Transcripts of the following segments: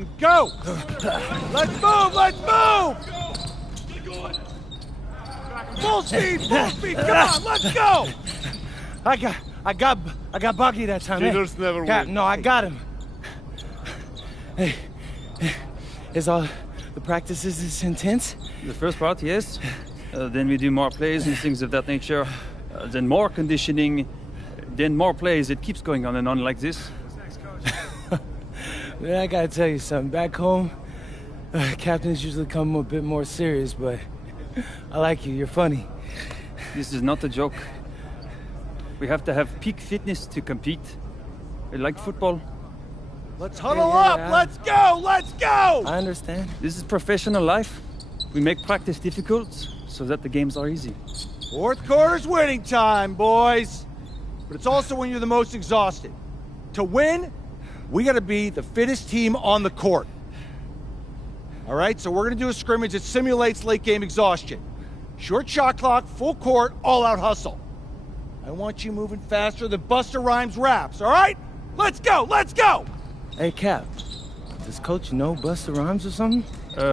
and go! Let's move, let's move! Full speed, come on, let's go! I got Bucky that time. Cheaters never win. No, I got him. Hey, is all the practices is intense? The first part, yes. Then we do more plays and things of that nature. Then more conditioning. Then more plays. It keeps going on and on like this. Man, I gotta tell you something. Back home, captains usually come a bit more serious, but I like you. You're funny. This is not a joke. We have to have peak fitness to compete. Like football. Let's huddle up! Let's go! Let's go! I understand. This is professional life. We make practice difficult so that the games are easy. Fourth quarter's winning time, boys. But it's also when you're the most exhausted. To win, we gotta be the fittest team on the court. All right, so we're gonna do a scrimmage that simulates late game exhaustion. Short shot clock, full court, all-out hustle. I want you moving faster than Busta Rhymes raps, all right? Let's go, let's go! Hey, Cap, does Coach know Busta Rhymes or something? Hey!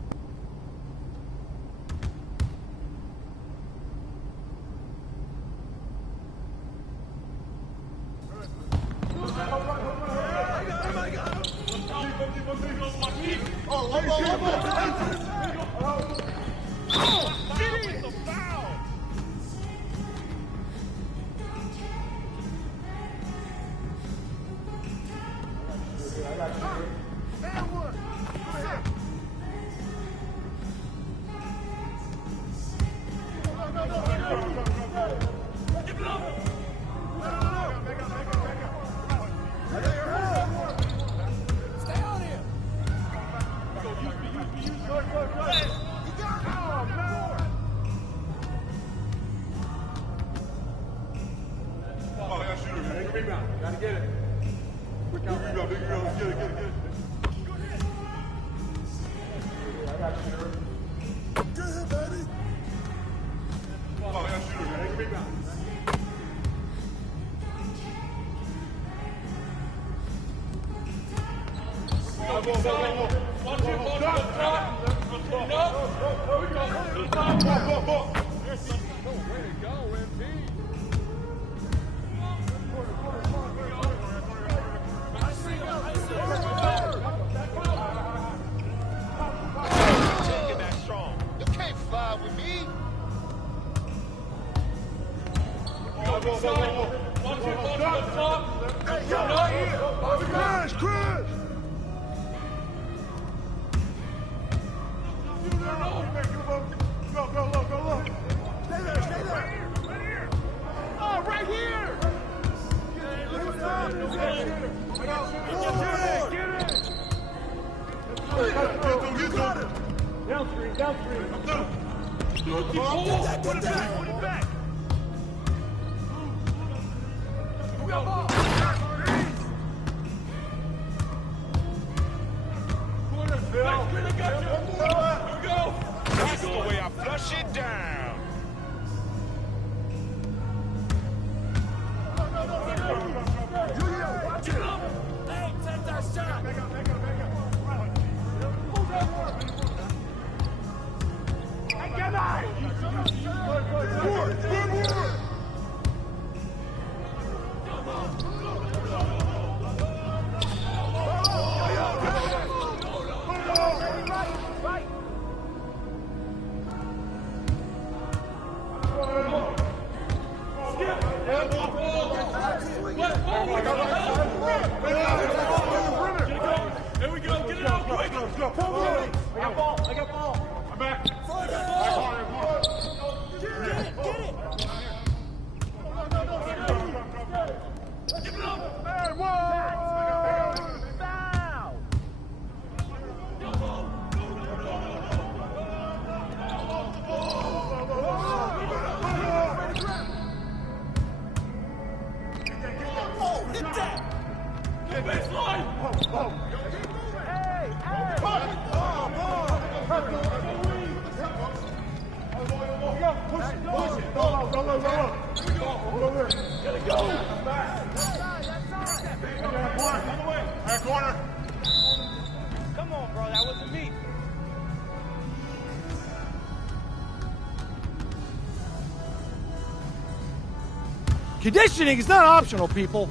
Conditioning is not optional, people.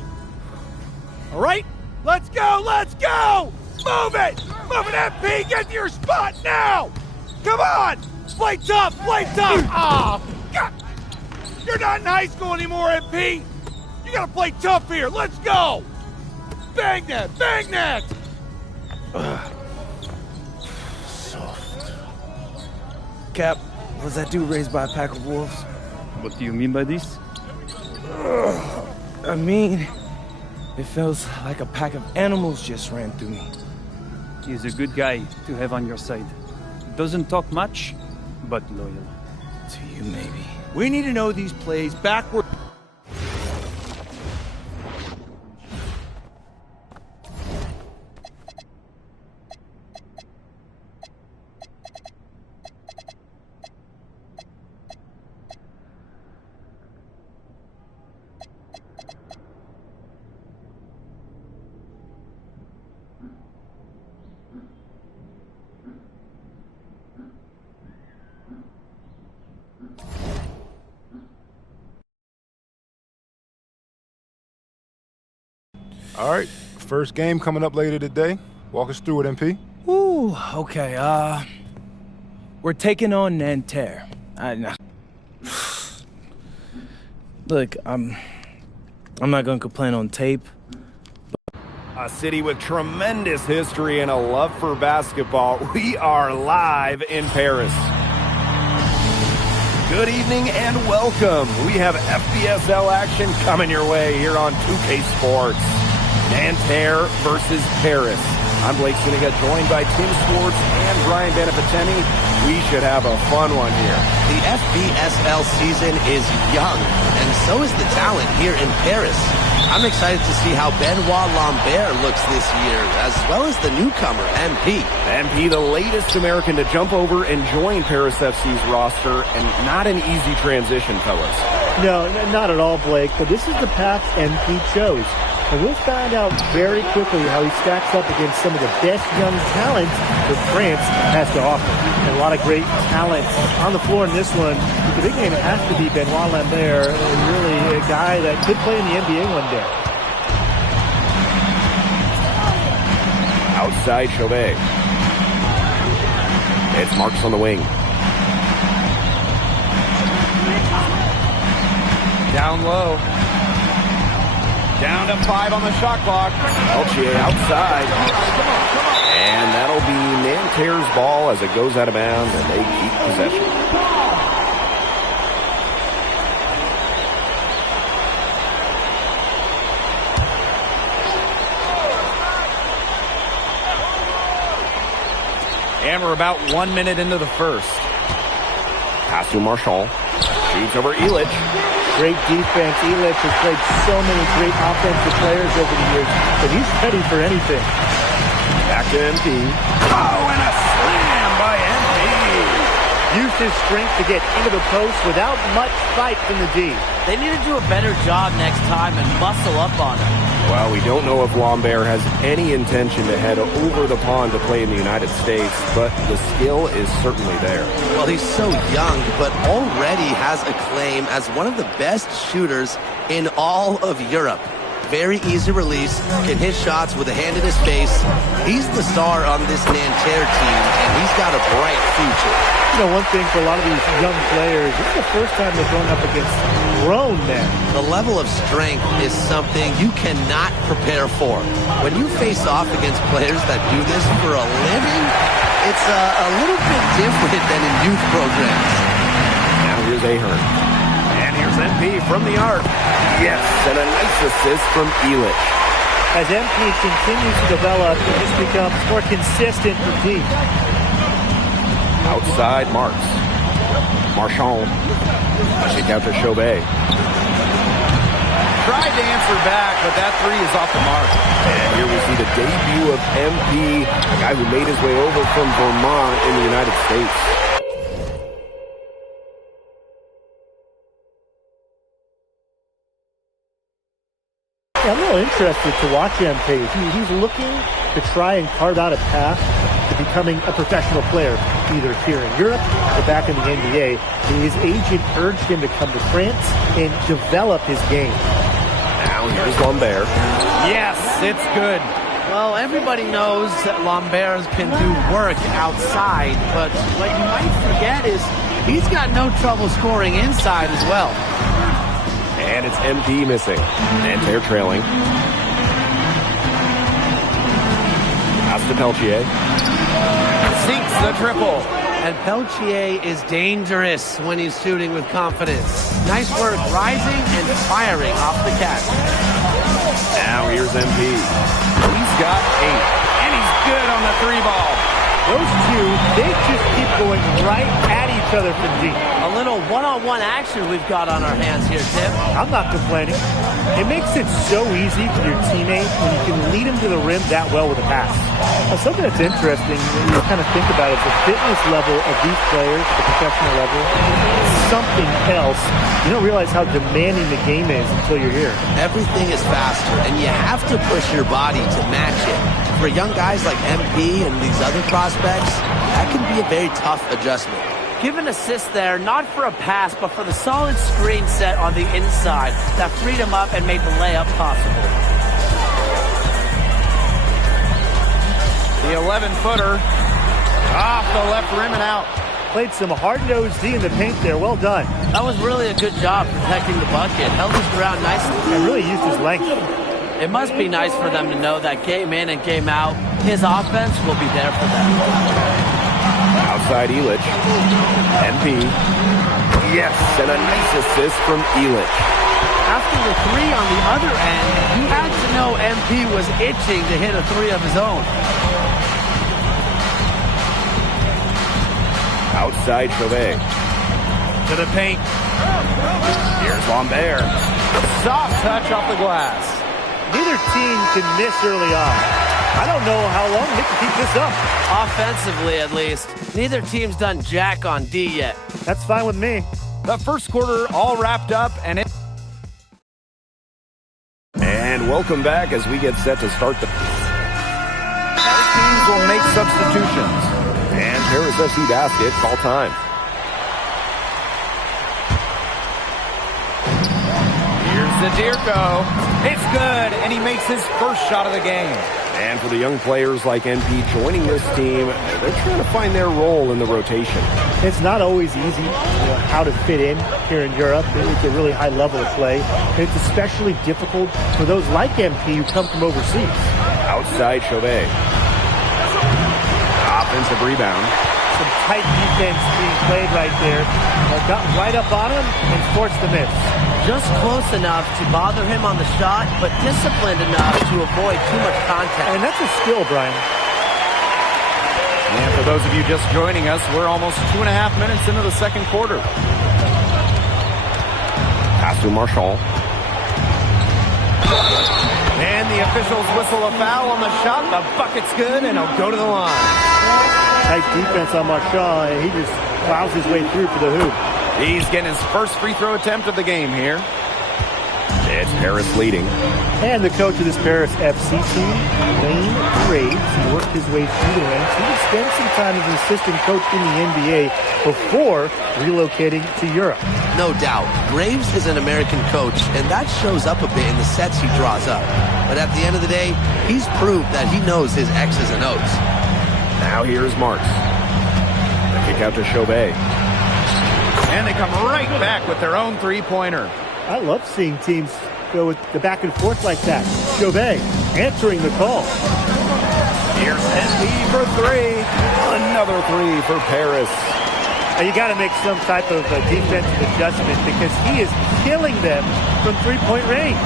All right? Let's go! Let's go! Move it! Move it, MP! Get to your spot now! Come on! Play tough! Play tough! Ah, God! You're not in high school anymore, MP! You gotta play tough here! Let's go! Bang that! Bang that! Soft. Cap, was that dude raised by a pack of wolves? What do you mean by this? I mean, it feels like a pack of animals just ran through me. He's a good guy to have on your side. Doesn't talk much, but loyal. To you, maybe. We need to know these plays backward. All right, first game coming up later today. Walk us through it, MP. Ooh, okay, we're taking on Nanterre. Look, I'm not gonna complain on tape. A city with tremendous history and a love for basketball. We are live in Paris. Good evening and welcome. We have FBSL action coming your way here on 2K Sports. Nanterre versus Paris. I'm Blake Zuniga, joined by Tim Swartz and Brian Benefiteni. We should have a fun one here. The FBSL season is young, and so is the talent here in Paris. I'm excited to see how Benoit Lambert looks this year, as well as the newcomer, MP. MP, the latest American to jump over and join Paris FC's roster, and not an easy transition, fellas. No, not at all, Blake, but this is the path MP chose. And we'll find out very quickly how he stacks up against some of the best young talent that France has to offer. And a lot of great talent on the floor in this one. The big name has to be Benoit Lambert, really a guy that could play in the NBA one day. Outside Chauvet. It's Marks on the wing. Down low. Down to 5 on the shot clock. Elchier outside. And that'll be Nanterre's ball as it goes out of bounds, and they keep possession. And we're about 1 minute into the first. Pass to Marchand. Shoots over Illich. Great defense. Illich has played so many great offensive players over the years, but he's ready for anything. Back to MP. Oh, and a slam by MP. Used his strength to get into the post without much fight from the D. They need to do a better job next time and muscle up on him. Well, we don't know if Lambert has any intention to head over the pond to play in the United States, but the skill is certainly there. Well, he's so young, but already has a claim as one of the best shooters in all of Europe. Very easy release, can hit shots with a hand in his face. He's the star on this Nanterre team, and he's got a bright future. You know, one thing for a lot of these young players, this is the first time they're going up against grown men. The level of strength is something you cannot prepare for. When you face off against players that do this for a living, it's a little bit different than in youth programs. Now here's Ahern. And here's MP from the arc. Yes, and a nice assist from Illich. As MP continues to develop, he just becomes more consistent from deep. Outside Marks. Marchand. Kick out to Chauvet. Tried to answer back, but that three is off the mark. And here we see the debut of MP, a guy who made his way over from Vermont in the United States. I'm a little interested to watch MP. He's looking to try and carve out a path to become becoming a professional player, either here in Europe or back in the NBA. His agent urged him to come to France and develop his game. Now here's Lambert. Yes, it's good. Well, everybody knows that Lambert can do work outside, but what you might forget is he's got no trouble scoring inside as well. And it's MP missing. Nanterre trailing. Pass to Peltier. Sinks the triple. And Peltier is dangerous when he's shooting with confidence. Nice work rising and firing off the catch. Now here's MP. He's got 8. And he's good on the 3-ball. Those two, they just keep going right at each other from deep. A little one-on-one action we've got on our hands here, Tim. I'm not complaining. It makes it so easy for your teammate when you can lead him to the rim that well with a pass. Now, something that's interesting when you kind of think about it, the fitness level of these players at the professional level is something else. You don't realize how demanding the game is until you're here. Everything is faster, and you have to push your body to match it. For young guys like MP and these other prospects, that can be a very tough adjustment. Give an assist there, not for a pass, but for the solid screen set on the inside that freed him up and made the layup possible. The 11-footer off the left rim and out. Played some hard-nosed D in the paint there. Well done. That was really a good job protecting the bucket. Held his ground nicely. And really used his length. It must be nice for them to know that game in and game out, his offense will be there for them. Outside Elich. MP. Yes, and a nice assist from Elich. After the 3 on the other end, you had to know MP was itching to hit a 3 of his own. Outside Chauvet. To the paint. Here's Lambert. Soft touch off the glass. Neither team can miss early on. I don't know how long they can keep this up. Offensively, at least. Neither team's done jack on D yet. That's fine with me. The first quarter all wrapped up, and welcome back as we get set to start the... Both teams will make substitutions. And Paris FC basket, call time. Here's the Dirko. It's good, and he makes his first shot of the game. And for the young players like NP joining this team, they're trying to find their role in the rotation. It's not always easy, how to fit in here in Europe. It's a really high level of play. And it's especially difficult for those like MP who come from overseas. Outside Chauvet. Offensive rebound. Some tight defense being played right there. Got right up on him and forced the miss. Just close enough to bother him on the shot, but disciplined enough to avoid too much contact. And that's a skill, Brian. And for those of you just joining us, we're almost 2.5 minutes into the second quarter. Pass to Marshall. And the officials whistle a foul on the shot. The bucket's good, and he'll go to the line. Tight defense on Marshall, and he just plows his way through for the hoop. He's getting his first free throw attempt of the game here. It's Paris leading. And the coach of this Paris FC team, Wayne Graves, worked his way through the ranks. He would spend some time as an assistant coach in the NBA before relocating to Europe. No doubt, Graves is an American coach, and that shows up a bit in the sets he draws up. But at the end of the day, he's proved that he knows his X's and O's. Now here's Marks. The kick out to Chauvet. And they come right back with their own three-pointer. I love seeing teams go with the back and forth like that. Chauvet answering the call. Here's NB for 3. Another 3 for Paris. You got to make some type of defensive adjustment because he is killing them from three-point range.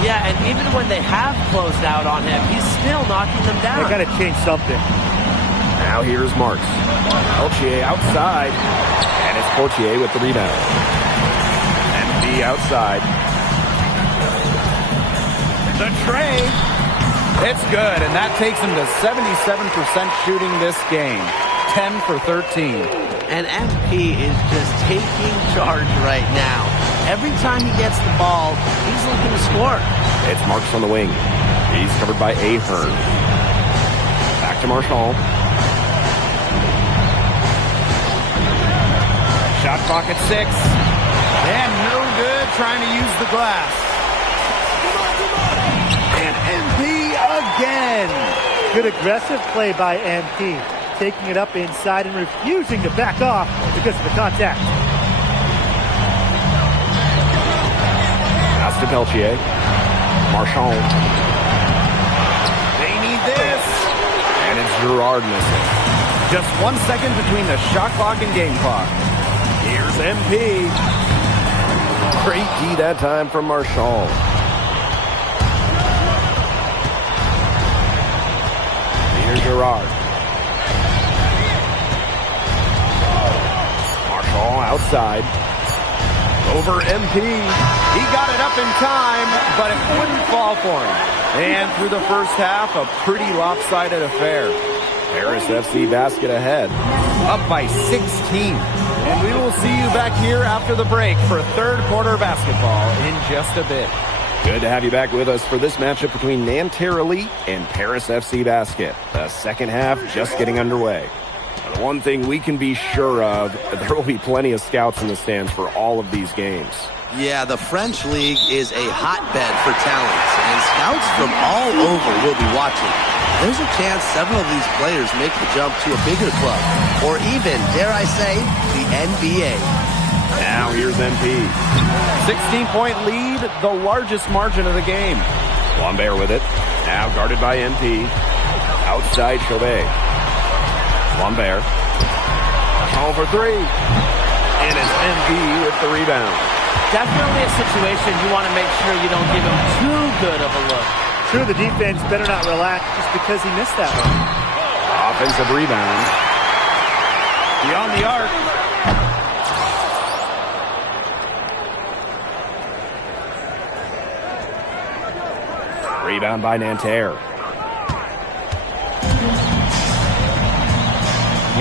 Yeah, and even when they have closed out on him, he's still knocking them down. They got to change something. Now here's Marks. Peltier outside. And it's Portier with the rebound. NB outside. The tray. It's good, and that takes him to 77% shooting this game. 10 for 13. And MP is just taking charge right now. Every time he gets the ball, he's looking to score. It's Marks on the wing. He's covered by Ahern. Back to Marshall. Shot clock at 6. And no good trying to use the glass. And MP again. Good aggressive play by MP, taking it up inside and refusing to back off because of the contact. Pass to Peltier. Marchand. They need this. And it's Gerard missing. Just 1 second between the shot clock and game clock. Here's MP. Great D that time from Marchand. Here's Gerard. Marchand outside. Over MP. He got it up in time, but it wouldn't fall for him. And through the first half, a pretty lopsided affair. Paris FC basket ahead. Up by 16. And we will see you back here after the break for third quarter basketball in just a bit. Good to have you back with us for this matchup between Nanterre Elite and Paris FC Basket. The second half just getting underway. The one thing we can be sure of, there will be plenty of scouts in the stands for all of these games. Yeah, the French League is a hotbed for talent, and scouts from all over will be watching. There's a chance several of these players make the jump to a bigger club, or even, dare I say, the NBA. Now here's MP. 16-point lead, the largest margin of the game. Lambert with it. Now guarded by MP. Outside Chauvet. Lambert. Home for 3. And it's MP with the rebound. Definitely a situation you want to make sure you don't give him too good of a look. True, the defense better not relax just because he missed that one. Offensive rebound. Beyond the arc. Rebound by Nanterre.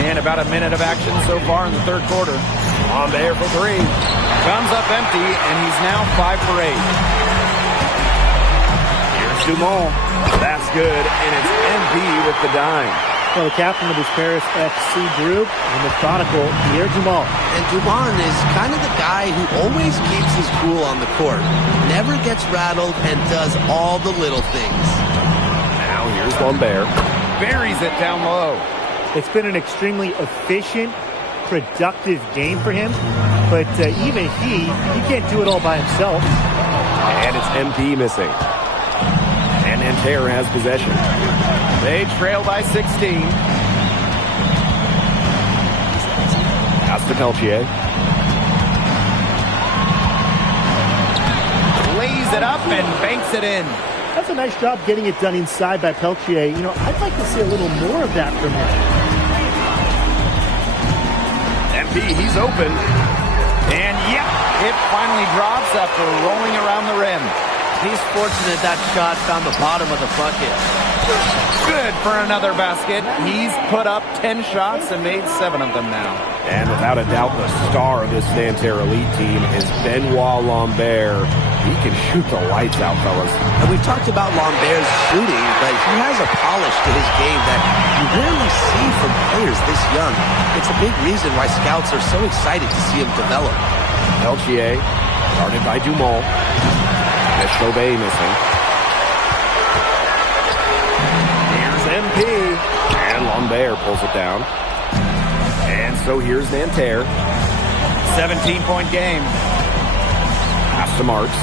And about a minute of action so far in the third quarter. Lambert for 3. Comes up empty, and he's now 5 for 8. Here's Dumont. That's good, and it's MP with the dime. Well, the captain of his Paris FC group, the methodical Pierre Dumont. And Dumont is kind of the guy who always keeps his cool on the court, never gets rattled, and does all the little things. Now here's Lambert. Buries it down low. It's been an extremely efficient, productive game for him, but even he can't do it all by himself. And it's MP missing. And Nanterre has possession. They trail by 16. Pass to Peltier. Lays it up and banks it in. That's a nice job getting it done inside by Peltier. You know, I'd like to see a little more of that from him. MP, he's open. And yep, it finally drops after rolling around the rim. He's fortunate that shot found the bottom of the bucket. Good for another basket. He's put up 10 shots and made 7 of them now. And without a doubt, the star of this Nanterre Elite team is Benoit Lambert. He can shoot the lights out, fellas. And we've talked about Lambert's shooting, but he has a polish to his game that you rarely see from players this young. It's a big reason why scouts are so excited to see him develop. Peltier, guarded by Dumont. And Chauvet missing. Here's MP. And Lambert pulls it down. And so here's Nanterre. 17-point game. Pass to Marks.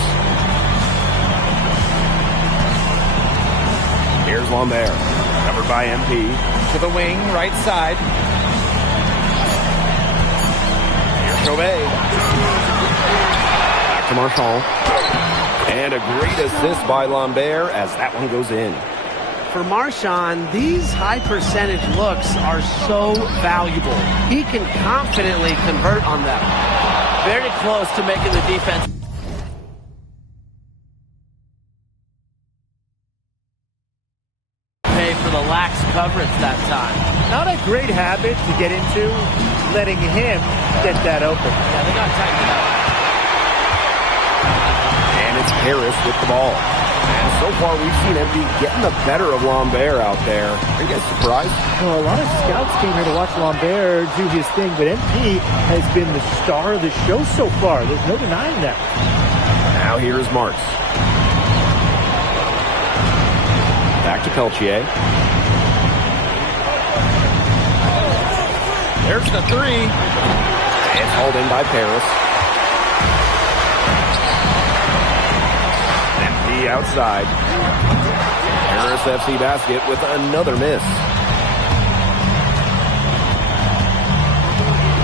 Here's Lambert. Covered by MP. To the wing, right side. Here's Chauvet. Back to Marchand. And a great assist by Lambert as that one goes in. For Marchand, these high percentage looks are so valuable. He can confidently convert on them. Very close to making the defense pay for the lax coverage that time. Not a great habit to get into, letting him get that open. Yeah, they got to tighten it up. And it's Harris with the ball. And so far, we've seen MP getting the better of Lambert out there. Are you guys surprised? Well, a lot of scouts came here to watch Lambert do his thing, but MP has been the star of the show so far. There's no denying that. Now here's Marks. Back to Peltier. There's the three. It's hauled in by Paris. MP outside. Paris FC basket with another miss.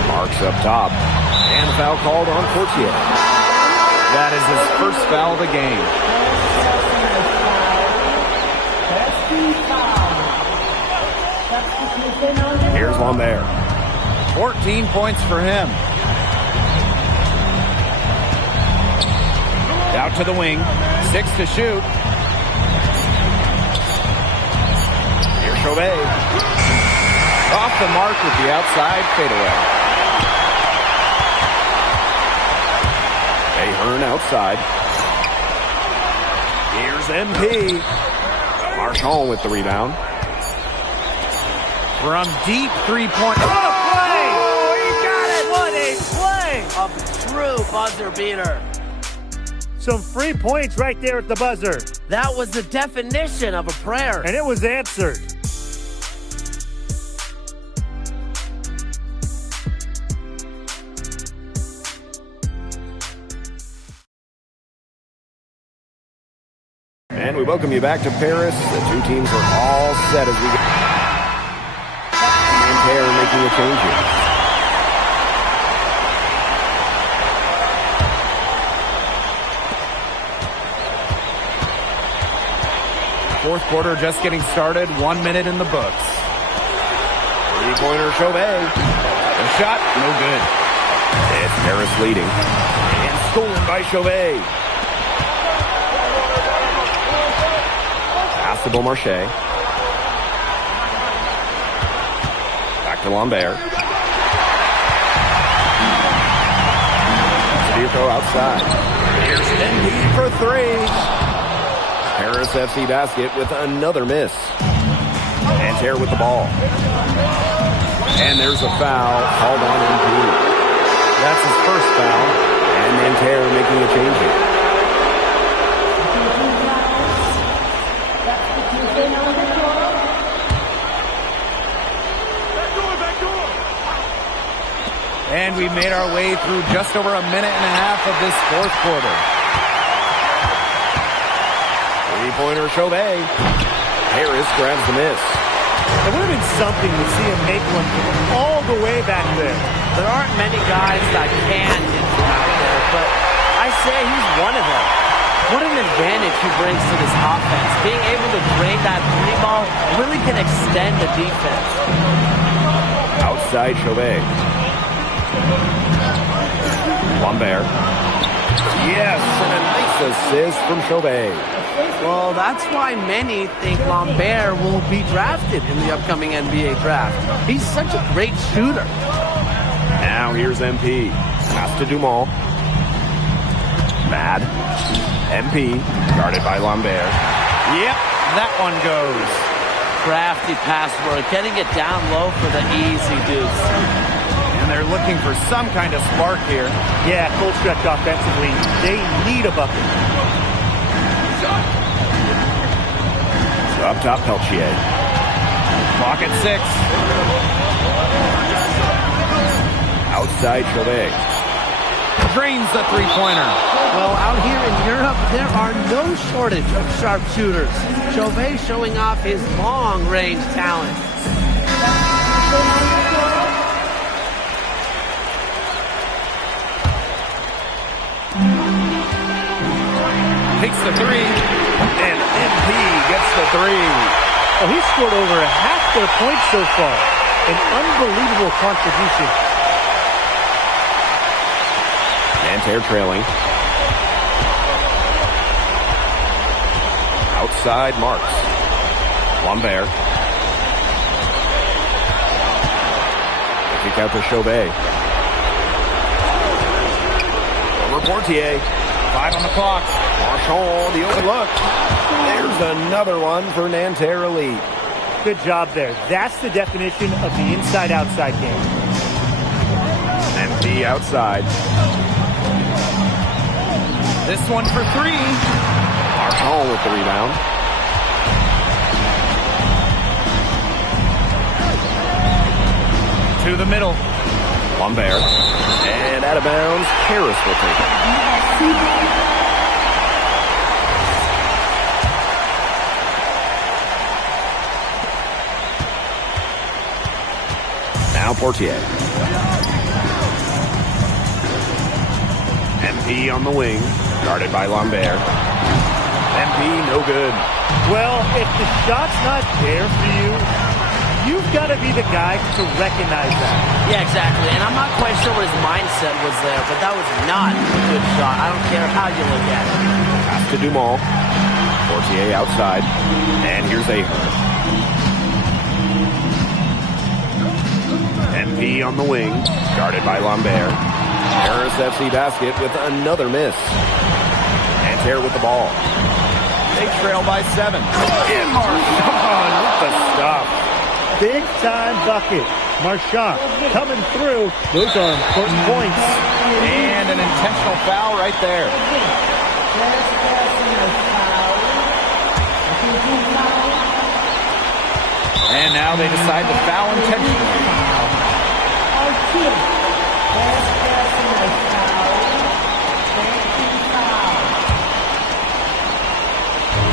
Marks up top. And foul called on Portier. That is his first foul of the game. Here's Lambert. 14 points for him. Out to the wing. 6 to shoot. Here's Chauvet. Off the mark with the outside fadeaway. Ahern outside. Here's MP. Marchand with the rebound. From deep three-point. What a play! Oh, he got it! What a play! A true buzzer beater. Some free points right there at the buzzer. That was the definition of a prayer. And it was answered. And we welcome you back to Paris. The two teams are all set as we get Nanterre making a change here. Fourth quarter just getting started. 1 minute in the books. Three-pointer Chauvet. The shot, no good. It's Paris leading. And stolen by Chauvet. Pass to Beaumarchais. Back to Lambert. Stirko outside. Here's NB for three. Paris FC basket with another miss. Nanterre with the ball. And there's a foul called on NB. That's his first foul. And Nanterre making a change here. And we made our way through just over a minute and a half of this fourth quarter. Three-pointer Chauvet. Harris grabs the miss. It would have been something to see him make one from all the way back there. There aren't many guys that can hit from out there, but I say he's one of them. What an advantage he brings to this offense. Being able to drain that three ball really can extend the defense. Outside Chauvet. Lambert. Yes, and a nice assist from Chauvet. Well, that's why many think Lambert will be drafted in the upcoming NBA draft. He's such a great shooter. Now here's MP. Pass to Dumont. Mad. MP. Guarded by Lambert. Yep, that one goes. Crafty pass work, getting it down low for the easy deuce. And they're looking for some kind of spark here. Yeah, full stretch offensively. They need a bucket. So up top, Peltier. Clock at 6. Outside Chauvet. Drains the three-pointer. Well, out here in Europe, there are no shortage of sharpshooters. Chauvet showing off his long-range talent. Takes the three. And MP gets the three. Oh, he's scored over half their points so far. An unbelievable contribution. Nanterre trailing. Outside Marks. Lambert. Kick out to Chauvet. Over Portier. 5 on the clock. Marshall, the open look. There's another one for Nanterre Elite. Good job there. That's the definition of the inside-outside game. MP outside. This one for 3. Marshall with the rebound. To the middle. Lambert. And out of bounds, Harris will take it. Now Portier. MP on the wing, guarded by Lambert. MP, no good. Well, if the shot's not there for you, you've got to be the guy to recognize that. Yeah, exactly. And I'm not quite sure what his mindset was there, but that was not a good shot. I don't care how you look at it. Pass to Dumas. Portier outside. And here's Ahern. MP on the wing, guarded by Lambert. Harris FC basket with another miss. Nanterre with the ball. They trail by 7. And Marchand with the stuff. Big time bucket. Marchand coming through. Those are important points. And an intentional foul right there. And now they decide to foul intentionally.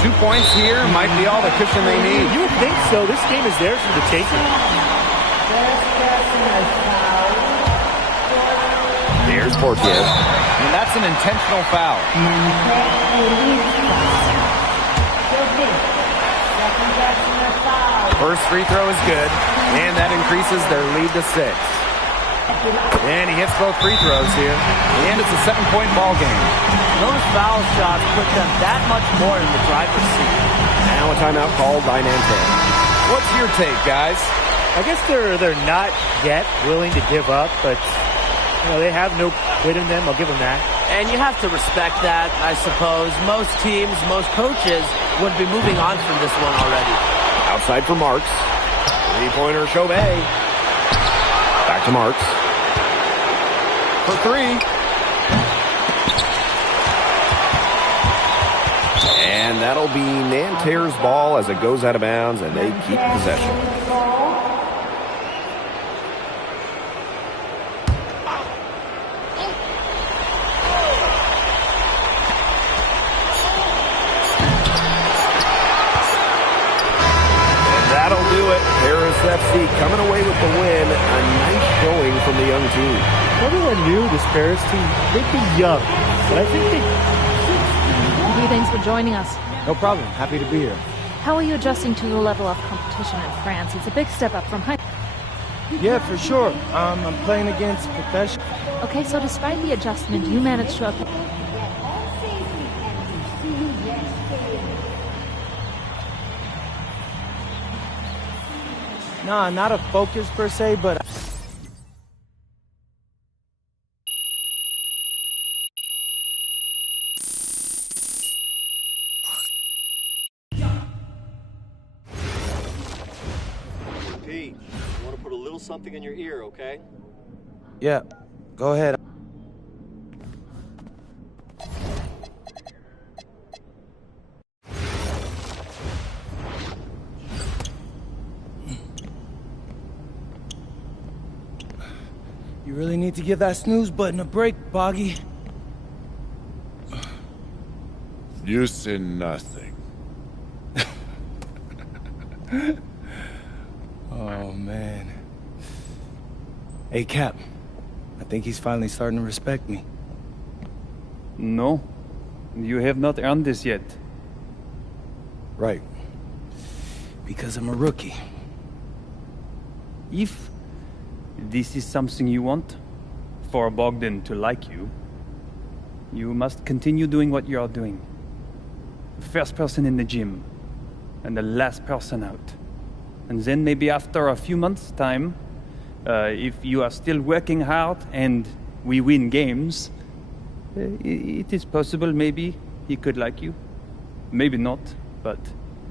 2 points here might be all the cushion they need. You would think so. This game is theirs for the taking. Here's Portier. And that's an intentional foul. First free throw is good, and that increases their lead to 6. And he hits both free throws here, and it's a 7-point ball game. Those foul shots put them that much more in the driver's seat. Now a timeout called by Nanterre. What's your take, guys? I guess they're not yet willing to give up, but they have no quit in them. I'll give them that. And you have to respect that, I suppose. Most teams, most coaches would be moving on from this one already. Outside for Marks. Three-pointer, Chauvet. Back to Marks. For 3. And that'll be Nanterre's ball as it goes out of bounds, and they keep possession. Harris FC coming away with the win. A nice showing from the young team. Everyone knew this Paris team, they'd be young, but I think they... Thanks for joining us. No problem. Happy to be here. How are you adjusting to the level of competition in France? It's a big step up from high. Yeah, for sure. I'm playing against professional. Okay, so despite the adjustment, you managed to... Nah, not a focus per se, but... Pete, you want to put a little something in your ear, okay? Yeah, go ahead. You really need to give that snooze button a break, Boggy. You say nothing. Oh, man. Hey, Cap. I think he's finally starting to respect me. No, you have not earned this yet. Right. Because I'm a rookie. If this is something you want, for Bogdan to like you, you must continue doing what you are doing. First person in the gym, and the last person out. And then maybe after a few months' time, if you are still working hard and we win games, It is possible, maybe he could like you. Maybe not, but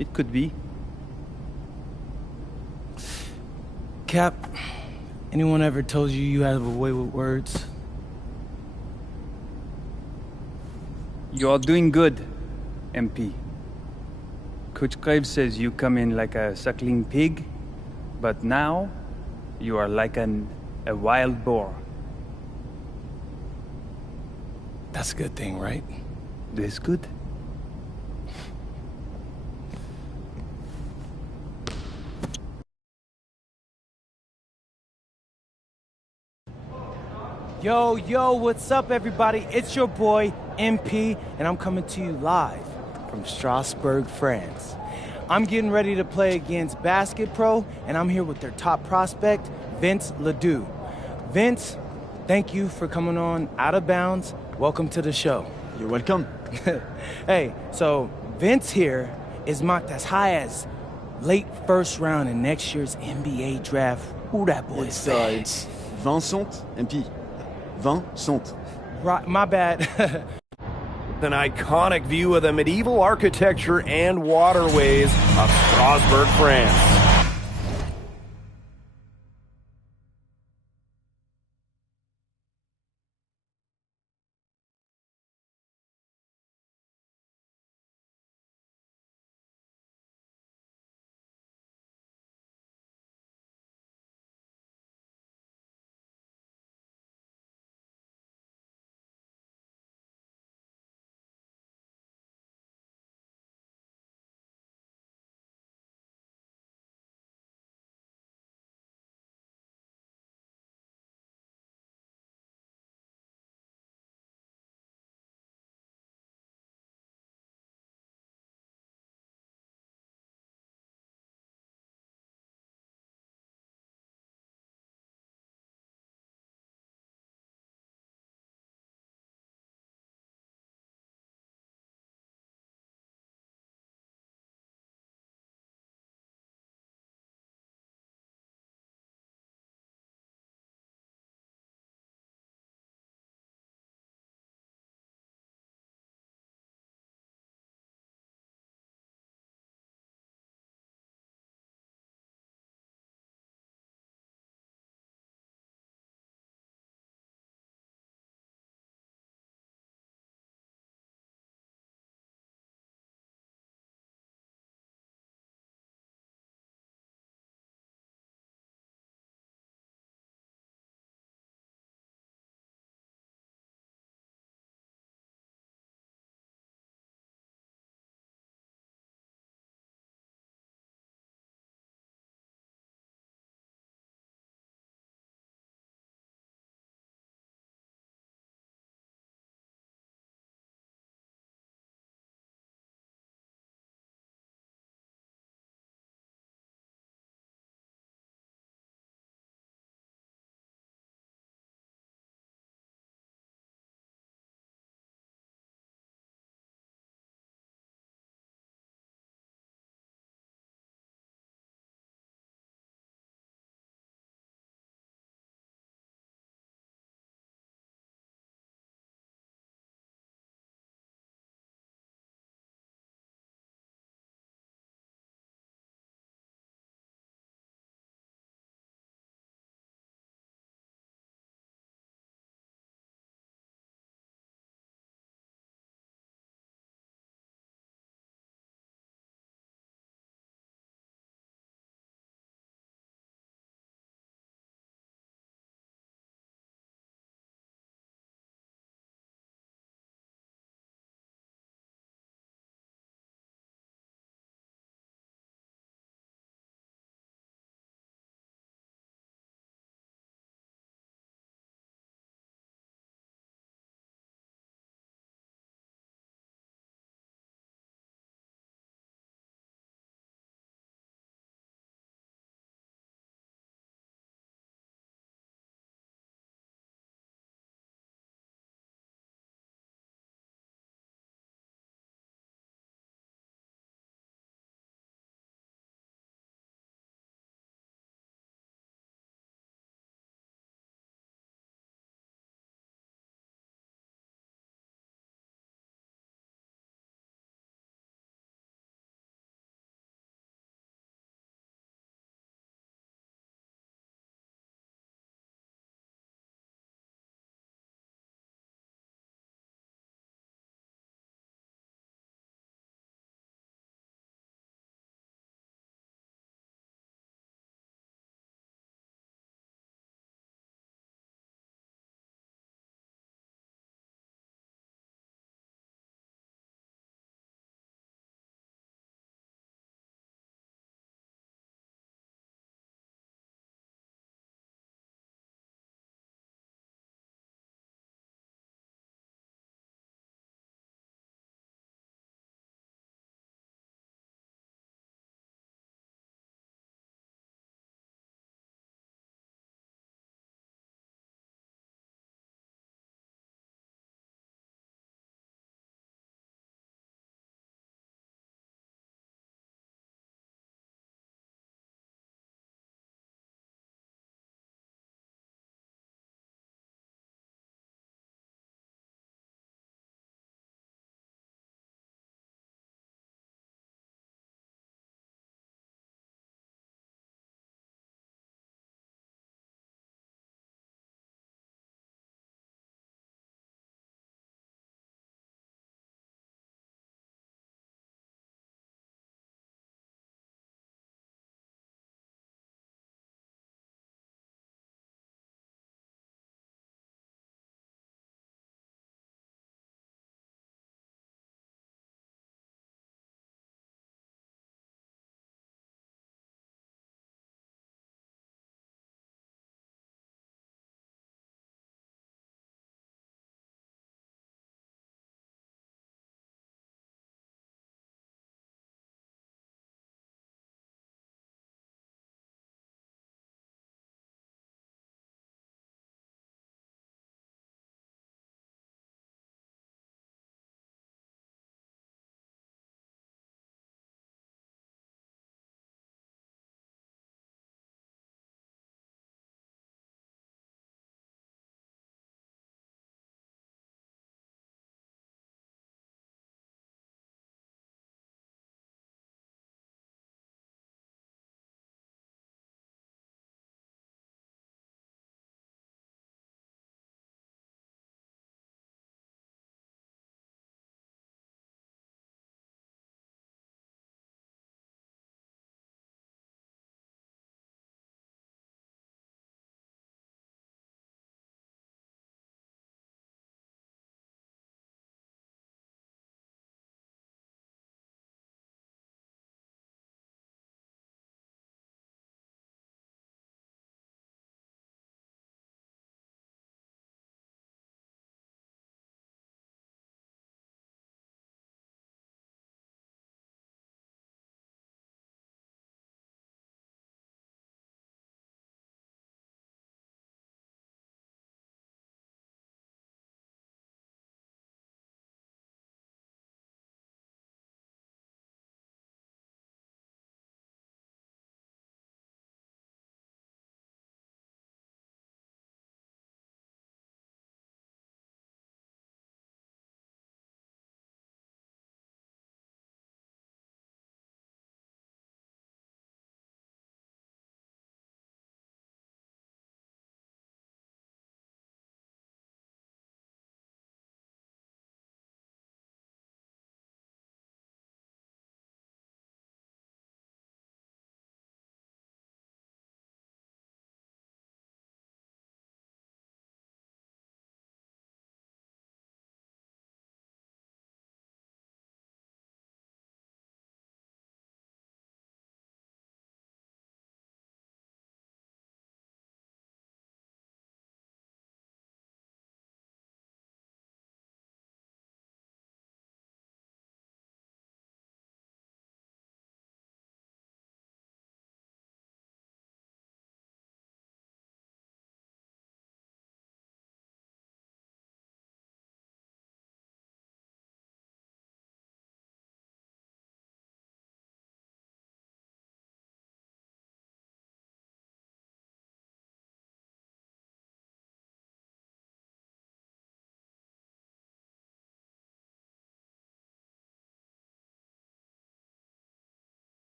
it could be. Cap, anyone ever told you you have a way with words? You are doing good, MP. Coach Graves says you come in like a suckling pig, but now you are like a wild boar. That's a good thing, right? That's good. Yo, what's up, everybody? It's your boy, MP, and I'm coming to you live from Strasbourg, France. I'm getting ready to play against Basket Pro, and I'm here with their top prospect, Vince Ledoux. Vince, thank you for coming on Out of Bounds. Welcome to the show. You're welcome. Hey, so Vince here is mocked as high as late first round in next year's NBA draft. Ooh, that boy is bad. It's Vincent, MP. Vincent. Right, my bad. An iconic view of the medieval architecture and waterways of Strasbourg, France.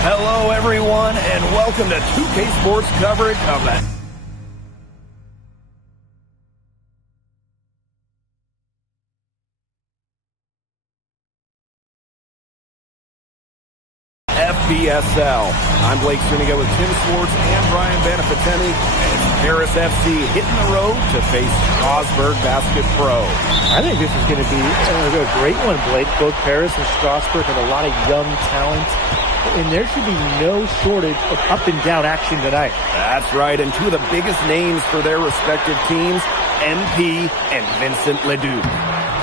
Hello, everyone, and welcome to 2K Sports coverage of the FBSL. I'm Blake Zuniga with Tim Swartz and Brian Banafiteni, and Paris FC hitting the road to face Strasbourg Basket Pro. I think this is going to be a great one, Blake. Both Paris and Strasbourg have a lot of young talent, and there should be no shortage of up and down action tonight. That's right, and two of the biggest names for their respective teams, MP and Vincent Leduc.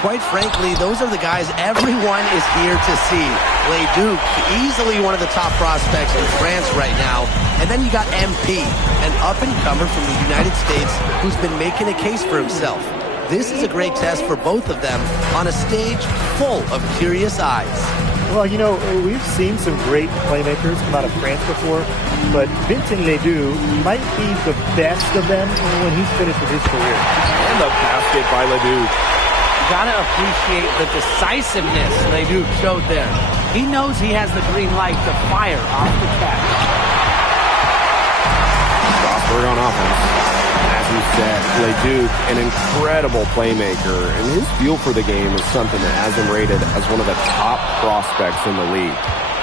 Quite frankly, those are the guys everyone is here to see. Leduc, easily one of the top prospects in France right now. And then you got MP, an up-and-comer from the United States who's been making a case for himself. This is a great test for both of them on a stage full of curious eyes. Well, you know, we've seen some great playmakers come out of France before, but Vincent Ledoux might be the best of them when he's finished with his career. And the basket by Ledoux. Gotta appreciate the decisiveness Leduc showed there. He knows he has the green light to fire off the catch. Strasbourg on offense. As we said, Leduc, an incredible playmaker, and his feel for the game is something that has him rated as one of the top prospects in the league.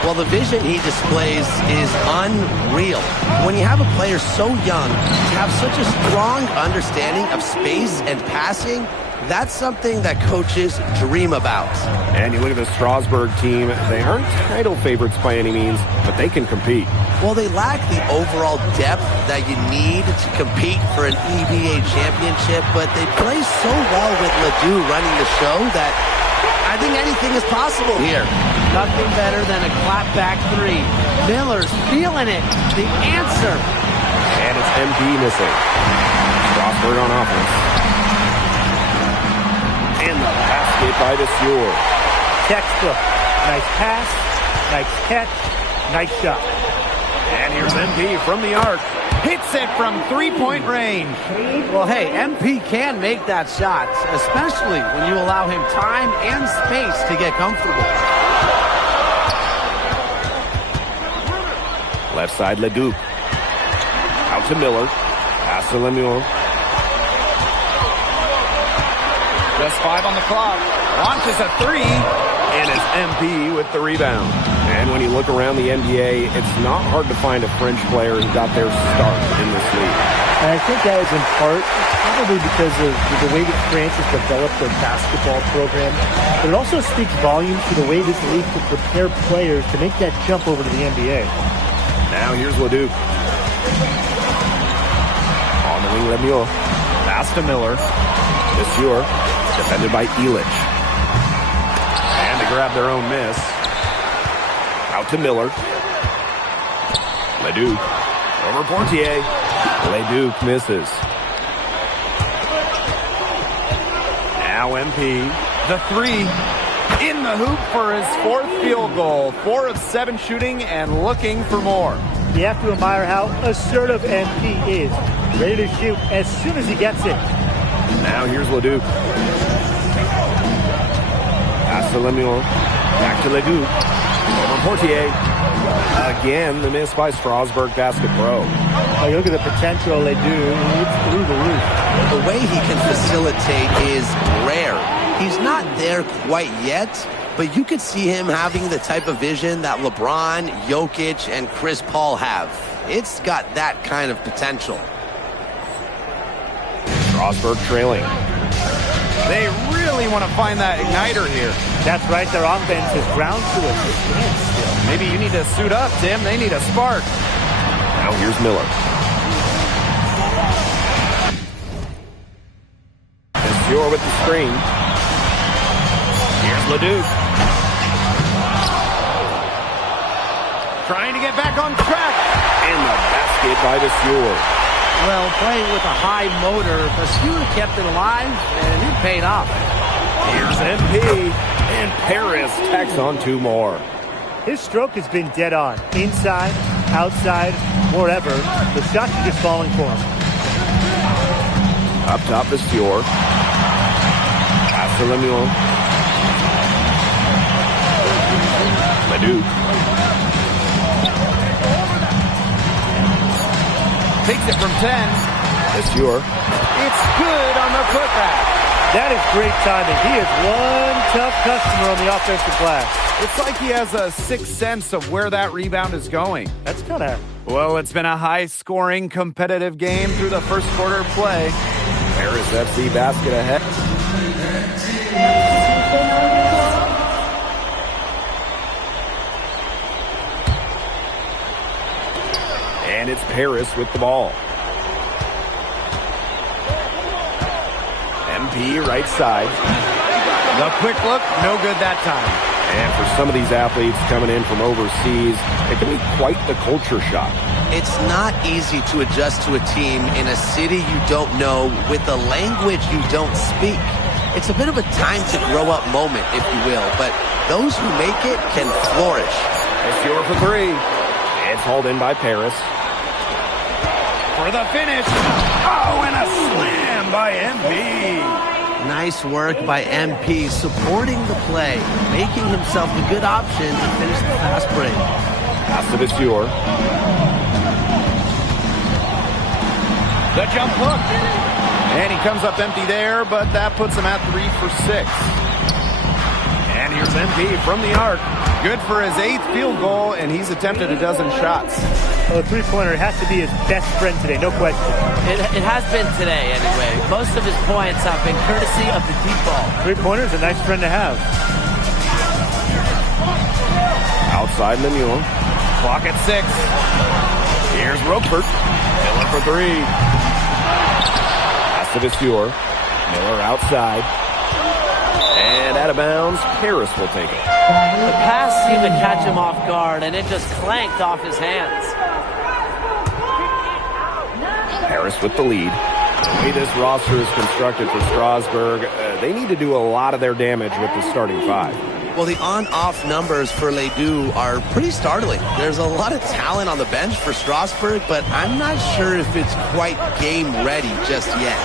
Well, the vision he displays is unreal. When you have a player so young to have such a strong understanding of space and passing, that's something that coaches dream about. And you look at the Strasbourg team, they aren't title favorites by any means, but they can compete. Well, they lack the overall depth that you need to compete for an EBA championship, but they play so well with Ledoux running the show that I think anything is possible here. Nothing better than a clapback three. Miller's feeling it. The answer. And it's MP missing. Strasbourg on offense. And the basket by the Sieur. Textbook. Nice pass, nice catch, nice shot. And here's MP from the arc. Hits it from three-point range. Well, hey, MP can make that shot, especially when you allow him time and space to get comfortable. Left side, Leduc. Out to Miller. Pass to Lemuel. Just 5 on the clock. Launches a three. And it's MP with the rebound. And when you look around the NBA, it's not hard to find a French player who got their start in this league. And I think that is in part probably because of the way that France has developed their basketball program. But it also speaks volumes to the way this league can prepare players to make that jump over to the NBA. Now here's Leduc. On the wing, Lemuel. Pass to Miller. Monsieur, defended by Elich. And they grab their own miss. Out to Miller. Leduc. Over Portier. Leduc misses. Now MP. The three. In the hoop for his 4th field goal. 4 of 7 shooting and looking for more. You have to admire how assertive MP is. Ready to shoot as soon as he gets it. Now here's Leduc. Pass to Lemuel. Back to Leduc. Over Portier. Again, the miss by Strasbourg Basket Pro. Oh, you look at the potential Leduc. It's through the roof. The way he can facilitate is rare. He's not there quite yet, but you could see him having the type of vision that LeBron, Jokic, and Chris Paul have. It's got that kind of potential. Strasbourg trailing. They really want to find that igniter here. That's right, their offense is ground to a standstill. Maybe you need to suit up, Tim. They need a spark. Now here's Miller. Monsieur with the screen. Here's Leduc. Trying to get back on track. And the basket by the Sieur. Well, playing with a high motor, the Sieur kept it alive, and it paid off. Here's MP. And Paris tacks on 2 more. His stroke has been dead on. Inside, outside, wherever. The shots are just falling for him. Up top, the Sieur. Pass to Lemuel. Leduc. Takes it from 10. Monsieur. It's good on the putback. That is great timing. He is one tough customer on the offensive glass. It's like he has a sixth sense of where that rebound is going. That's kind of... Well, it's been a high-scoring, competitive game through the first quarter of play. Paris FC basket ahead. And it's Paris with the ball. MP right side. The quick look, no good that time. And for some of these athletes coming in from overseas, it can be quite the culture shock. It's not easy to adjust to a team in a city you don't know with a language you don't speak. It's a bit of a time to grow up moment, if you will, but those who make it can flourish. Monsieur for three. It's hauled in by Paris. For the finish. Oh, and a slam by MP. Nice work by MP, supporting the play, making himself a good option to finish the fast break. Pass to Monsieur. The jump hook. And he comes up empty there, but that puts him at 3 for 6. And here's MP from the arc. Good for his 8th field goal, and he's attempted a dozen shots. Well, the three-pointer has to be his best friend today, no question. It has been today, anyway. Most of his points have been courtesy of the deep ball. Three-pointer is a nice friend to have. Outside Lemuel. Clock at 6. Here's Roquefort. Miller for 3. Pass to Monsieur. Miller outside. And out of bounds, Paris will take it. The pass seemed to catch him off guard, and it just clanked off his hands. Paris with the lead. The way this roster is constructed for Strasbourg, they need to do a lot of their damage with the starting five. Well, the on-off numbers for Les Deux are pretty startling. There's a lot of talent on the bench for Strasbourg, but I'm not sure if it's quite game ready just yet.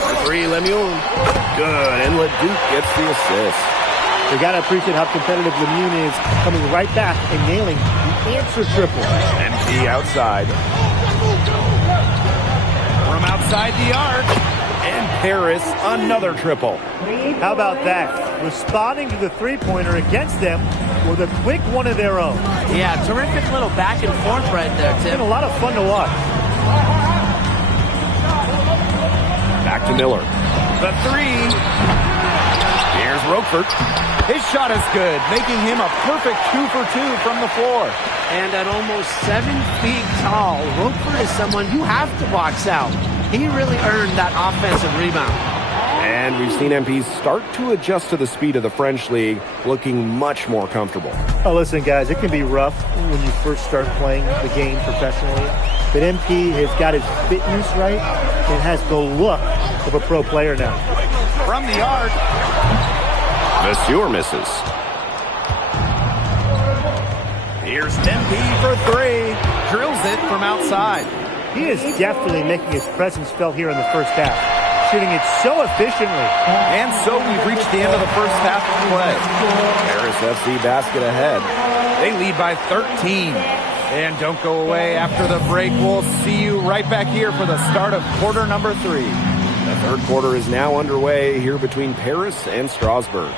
For 3, Lemuel. Good, and Leduc gets the assist. You got to appreciate how competitive Lemuel is, coming right back and nailing the answer triple. MP outside. From outside the arc. And Paris, another triple. How about that? Responding to the three-pointer against them with a quick one of their own. Yeah, terrific little back and forth right there, Tim. It's been a lot of fun to watch. Back to Miller. The 3. Here's Roquefort. His shot is good, making him a perfect 2 for 2 from the floor. And at almost 7 feet tall, Roquefort is someone you have to box out. He really earned that offensive rebound. And we've seen MPs start to adjust to the speed of the French league, looking much more comfortable. Oh, listen, guys, it can be rough when you first start playing the game professionally. But MP has got his fitness right and has the look of a pro player now. From the arc. Monsieur misses. Here's MP for 3. Drills it from outside. He is definitely making his presence felt here in the first half, shooting it so efficiently. And so we've reached the end of the first half of play. Paris FC basket ahead. They lead by 13. And don't go away after the break. We'll see you right back here for the start of quarter number 3. The third quarter is now underway here between Paris and Strasbourg.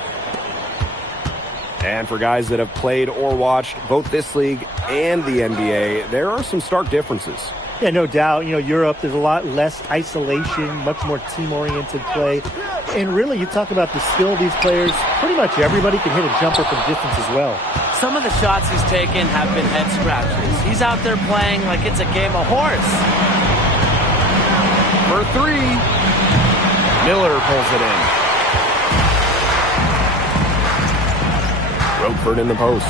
And for guys that have played or watched both this league and the NBA, there are some stark differences. Yeah, no doubt. You know, Europe, there's a lot less isolation, much more team-oriented play. And really, you talk about the skill of these players, pretty much everybody can hit a jumper from distance as well. Some of the shots he's taken have been head scratchers. He's out there playing like it's a game of horse. For 3. Miller pulls it in. Roquefort in the post.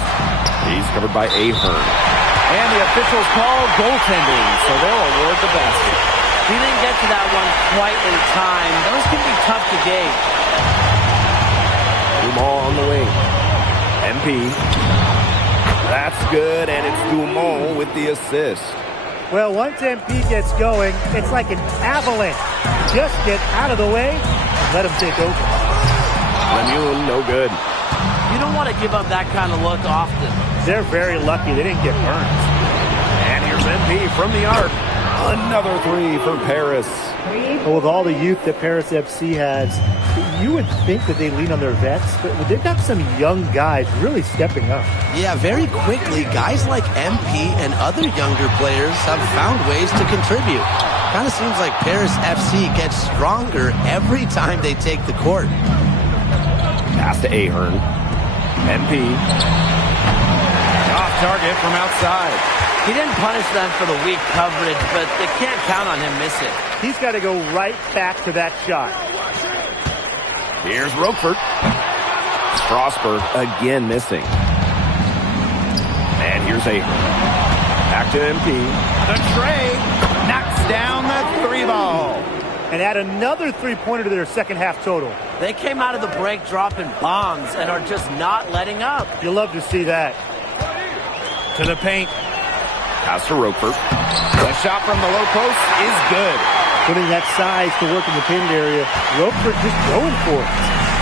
He's covered by Ahern. And the officials call goaltending, so they'll award the basket. He didn't get to that one quite in time. Those can be tough to gauge. Dumont on the wing. MP. That's good, and it's Dumont with the assist. Well, once MP gets going, it's like an avalanche. Just get out of the way and let him take over. Lemuel, no good. You don't want to give up that kind of look often. They're very lucky they didn't get burned. Here's MP from the arc. Another three for Paris. Well, with all the youth that Paris FC has, you would think that they lean on their vets, but they've got some young guys really stepping up. Yeah, very quickly, guys like MP and other younger players have found ways to contribute. Kind of seems like Paris FC gets stronger every time they take the court. Pass to Ahern. MP. Off target from outside. He didn't punish them for the weak coverage, but they can't count on him missing. He's got to go right back to that shot. Here's Roquefort. Strasburg again missing. And here's Ahern. Back to MP. The tray knocks down the three ball. And add another three-pointer to their second half total. They came out of the break dropping bombs and are just not letting up. You'll love to see that. To the paint. Pass to Roquefort. The shot from the low post is good. Putting that size to work in the painted area. Roquefort just going for it.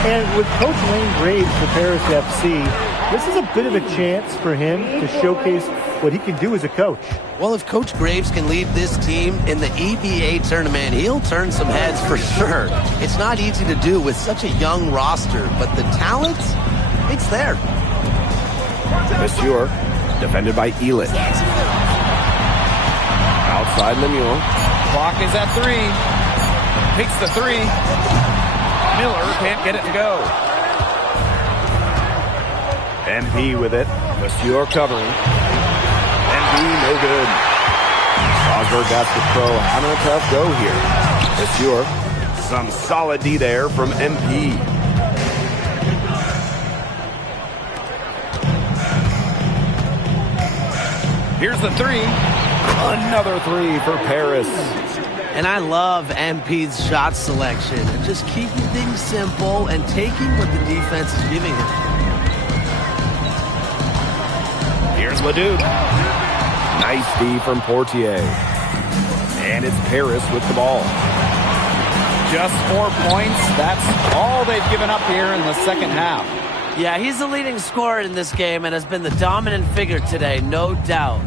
And with Coach Lane Graves for Paris FC, this is a bit of a chance for him to showcase what he can do as a coach. Well, if Coach Graves can lead this team in the EBA tournament, he'll turn some heads for sure. It's not easy to do with such a young roster, but the talent, it's there. Monsieur, defended by Elitch. Outside Lemuel. Clock is at 3. Takes the 3. Miller can't get it to go. MP with it. Monsieur covering. MP no good. Strasburg Basket Pro having a tough go here. Monsieur. Some solid D there from MP. Here's the 3. Another 3 for Paris. And I love MP's shot selection and just keeping things simple and taking what the defense is giving him. Here's Leduc. Nice D from Portier. And it's Paris with the ball. Just 4 points. That's all they've given up here in the second half. Yeah, he's the leading scorer in this game and has been the dominant figure today, no doubt.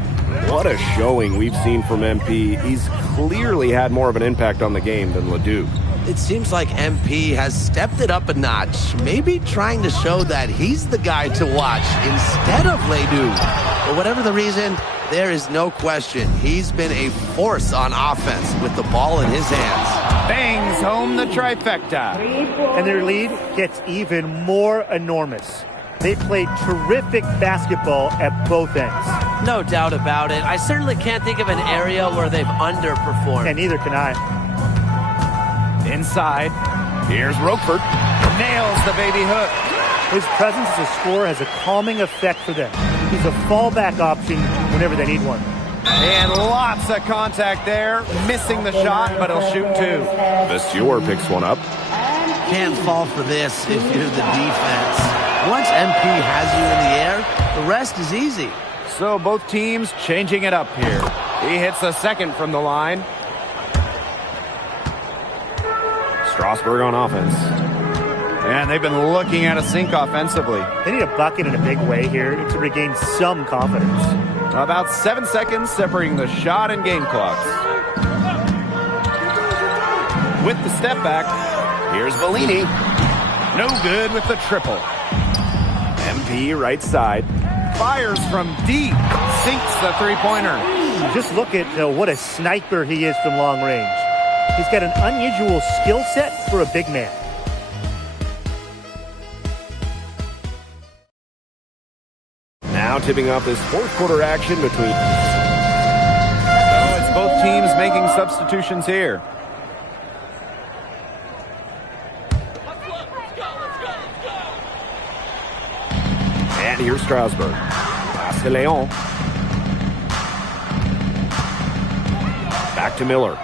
What a showing we've seen from MP. He's clearly had more of an impact on the game than Leduc. It seems like MP has stepped it up a notch, maybe trying to show that he's the guy to watch instead of Leduc. For whatever the reason, there is no question he's been a force on offense with the ball in his hands. Bangs home the trifecta. And their lead gets even more enormous. They played terrific basketball at both ends. No doubt about it. I certainly can't think of an area where they've underperformed. And neither can I. Inside. Here's Roquefort. Nails the baby hook. His presence as a scorer has a calming effect for them. He's a fallback option whenever they need one. And lots of contact there. Missing the shot, but he'll shoot 2. Monsieur picks one up. Can't fall for this if you're the defense. Once MP has you in the air, the rest is easy. So both teams changing it up here. He hits a second from the line. Strasburg on offense. And they've been looking at a sink offensively. They need a bucket in a big way here to regain some confidence. About 7 seconds separating the shot and game clocks. With the step back, here's Bellini. No good with the triple. MP right side. Fires from deep. Sinks the three-pointer. Just look at what a sniper he is from long range. He's got an unusual skill set for a big man. Now tipping off this fourth quarter action between. So it's both teams making substitutions here. And here's Strasburg. Pass to Leon. Back to Miller.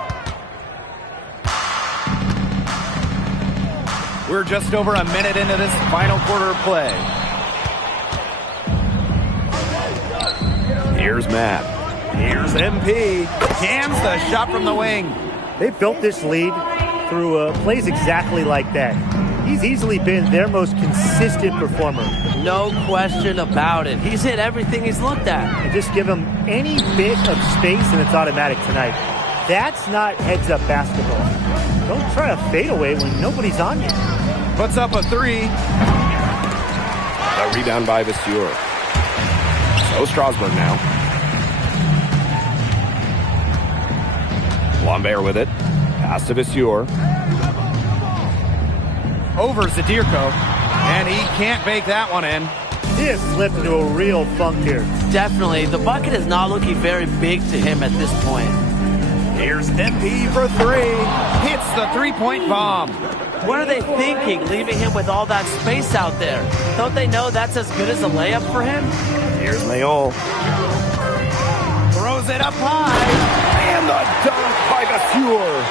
We're just over a minute into this final quarter of play. Here's Matt. Here's MP. Cams the shot from the wing. They built this lead through plays exactly like that. He's easily been their most consistent performer. No question about it. He's hit everything he's looked at. And just give him any bit of space and it's automatic tonight. That's not heads-up basketball. Don't try to fade away when nobody's on you. Puts up a three. The rebound by Vasseur. So Strasburg now. Lambert with it. Pass to Vasseur. Over Zadirko. And he can't bake that one in. He has slipped into a real funk here. Definitely. The bucket is not looking very big to him at this point. Here's MP for three. Hits the three-point bomb. What are they thinking, leaving him with all that space out there? Don't they know that's as good as a layup for him? Here's Leon. Throws it up high. And the dunk by Vasseur.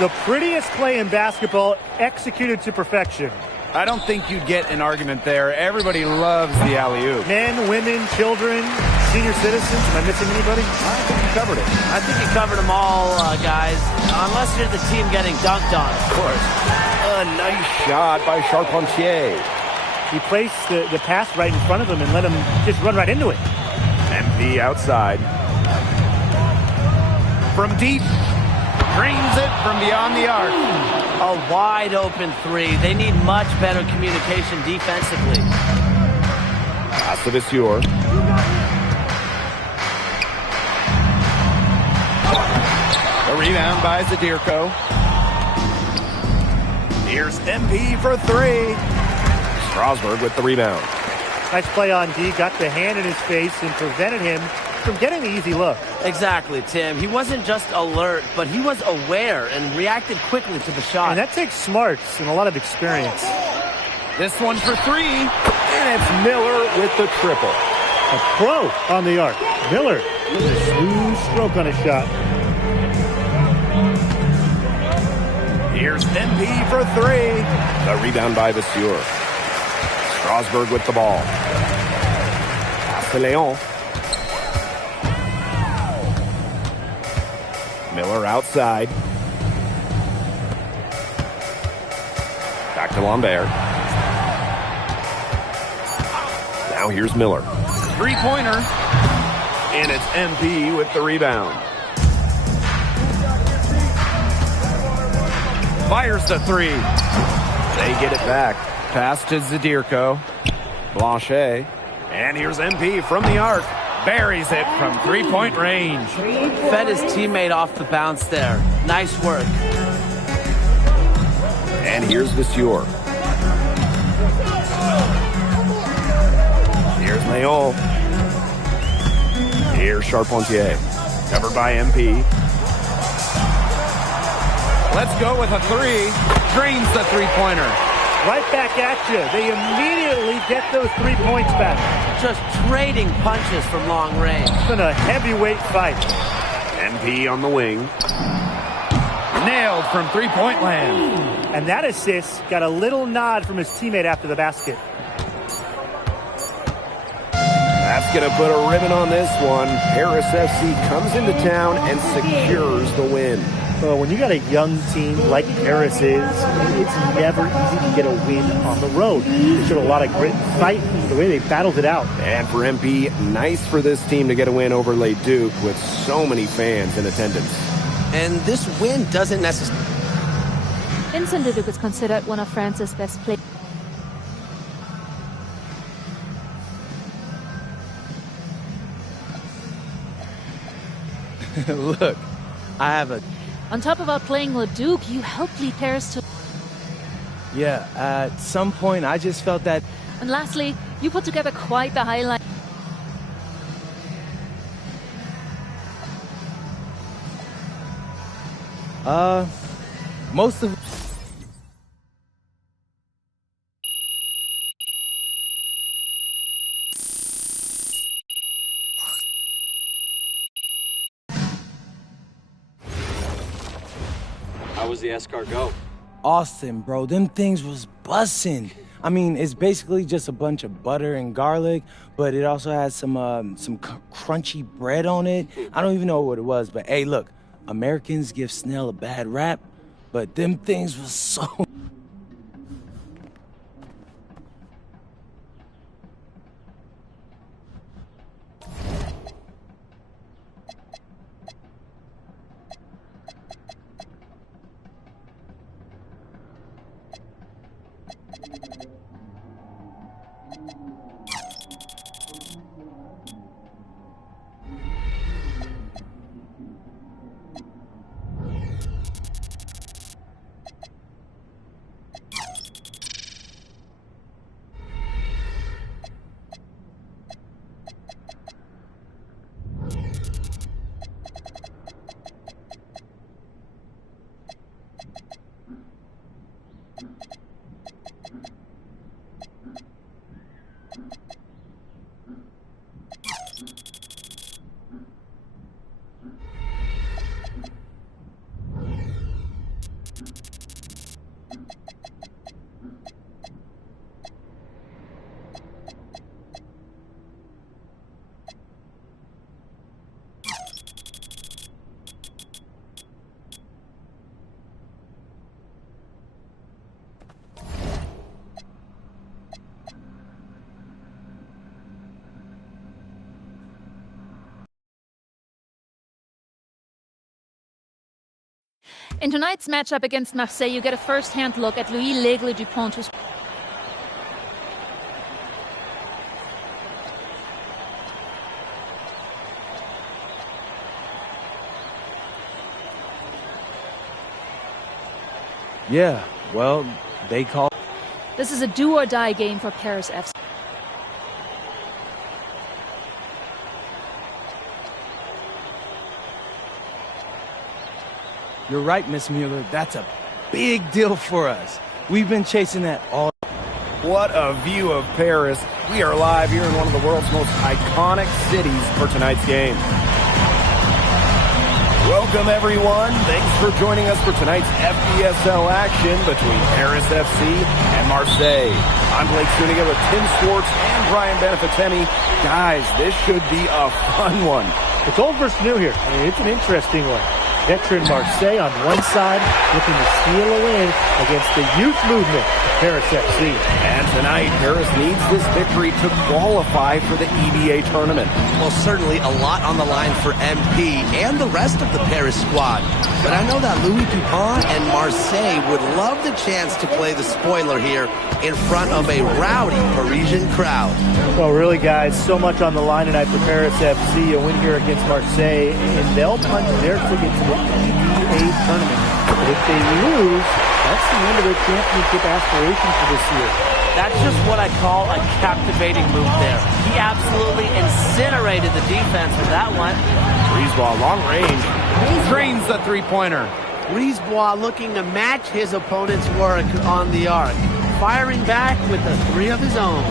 The prettiest play in basketball, executed to perfection. I don't think you'd get an argument there. Everybody loves the alley-oop. Men, women, children, senior citizens. Am I missing anybody? I think you covered it. I think you covered them all, guys. Unless you're the team getting dunked on, of course. A nice shot by Charpentier. He placed the pass right in front of him and let him just run right into it. MP outside. From deep. Dreams it from beyond the arc. A wide open three. They need much better communication defensively. Pass to Vasseur. The rebound by Zadirko. Here's MP for three. Strasburg with the rebound. Nice play on D. Got the hand in his face and prevented him from getting the easy look. Exactly, Tim. He wasn't just alert, but he was aware and reacted quickly to the shot. And that takes smarts and a lot of experience. This one for three, and it's Miller with the triple. A pro on the arc. Miller with a smooth stroke on his shot. Here's MP for three. The rebound by Vasseur. Strasburg with the ball. Pass to Leon. Miller outside. Back to Lambert. Now here's Miller. Three-pointer. And it's MP with the rebound. Fires the three. They get it back. Pass to Zadirko. Blanchet. And here's MP from the arc. Buries it from three-point range. Fed his teammate off the bounce there. Nice work. And here's Vasseur. Here's Leon. Here's Charpentier. Covered by MP. Let's go with a three. Drains the three-pointer. Right back at you. They immediately get those 3 points back. Just trading punches from long range. It's been a heavyweight fight. MP on the wing. Nailed from three-point land. And that assist got a little nod from his teammate after the basket. That's going to put a ribbon on this one. Paris FC comes into town and secures the win. Well, when you got a young team like Paris is, it's never easy to get a win on the road. They showed a lot of grit and fight, the way they battled it out. And for MP, nice for this team to get a win over Le Duc with so many fans in attendance. And this win doesn't necessarily... Vincent Leduc is considered one of France's best players. Look, I have a... On top of outplaying Leduc, you helped lead Paris to... Yeah, at some point I just felt that... And lastly, you put together quite the highlight. Most of... How was the escargot? Austin, bro, them things was bussin'. I mean, it's basically just a bunch of butter and garlic, but it also has some crunchy bread on it. I don't even know what it was, but hey, look, Americans give Snell a bad rap, but them things was so... In tonight's matchup against Marseille, you get a first-hand look at Louis L'Aigle-Dupont, who's Yeah, well, they call. This is a do-or-die game for Paris FC. You're right, Miss Mueller. That's a big deal for us. We've been chasing that all. What a view of Paris. We are live here in one of the world's most iconic cities for tonight's game. Welcome, everyone. Thanks for joining us for tonight's FBSL action between Paris FC and Marseille. I'm Blake Suniga with Tim Swartz and Brian Benefitemi. Guys, this should be a fun one. It's old versus new here. I mean, it's an interesting one. Veteran Marseille on one side looking to steal a win against the youth movement of Paris FC. And tonight, Paris needs this victory to qualify for the EBA tournament. Well, certainly a lot on the line for MP and the rest of the Paris squad. But I know that Louis Dupont and Marseille would love the chance to play the spoiler here in front of a rowdy Parisian crowd. Well, really, guys, so much on the line tonight for Paris FC. A win here against Marseille, and they'll punch their ticket to the EBA tournament. But if they lose, that's the end of their championship aspiration for this year. That's just what I call a captivating move there. He absolutely incinerated the defense with that one. Brisebois, long range, drains the three-pointer. Brisebois looking to match his opponent's work on the arc, firing back with the three of his own.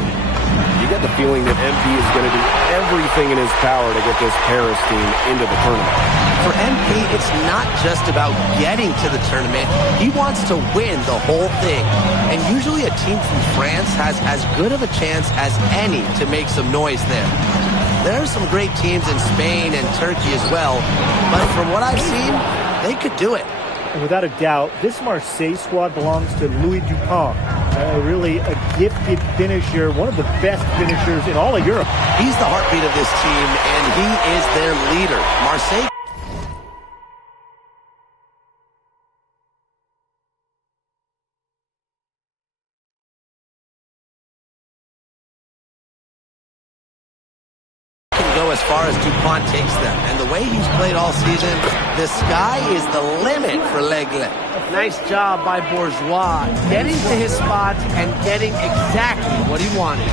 You get the feeling that MP is going to do everything in his power to get this Paris team into the tournament. For MP, it's not just about getting to the tournament. He wants to win the whole thing. And usually a team from France has as good of a chance as any to make some noise there. There are some great teams in Spain and Turkey as well, but from what I've seen, they could do it. And without a doubt, this Marseille squad belongs to Louis Dupont. Really a gifted finisher, one of the best finishers in all of Europe. He's the heartbeat of this team, and he is their leader. Marseille go as far as Dupont takes them. And the way he's played all season, the sky is the limit for L'Aigle. Nice job by Bourgeois, getting to his spot and getting exactly what he wanted.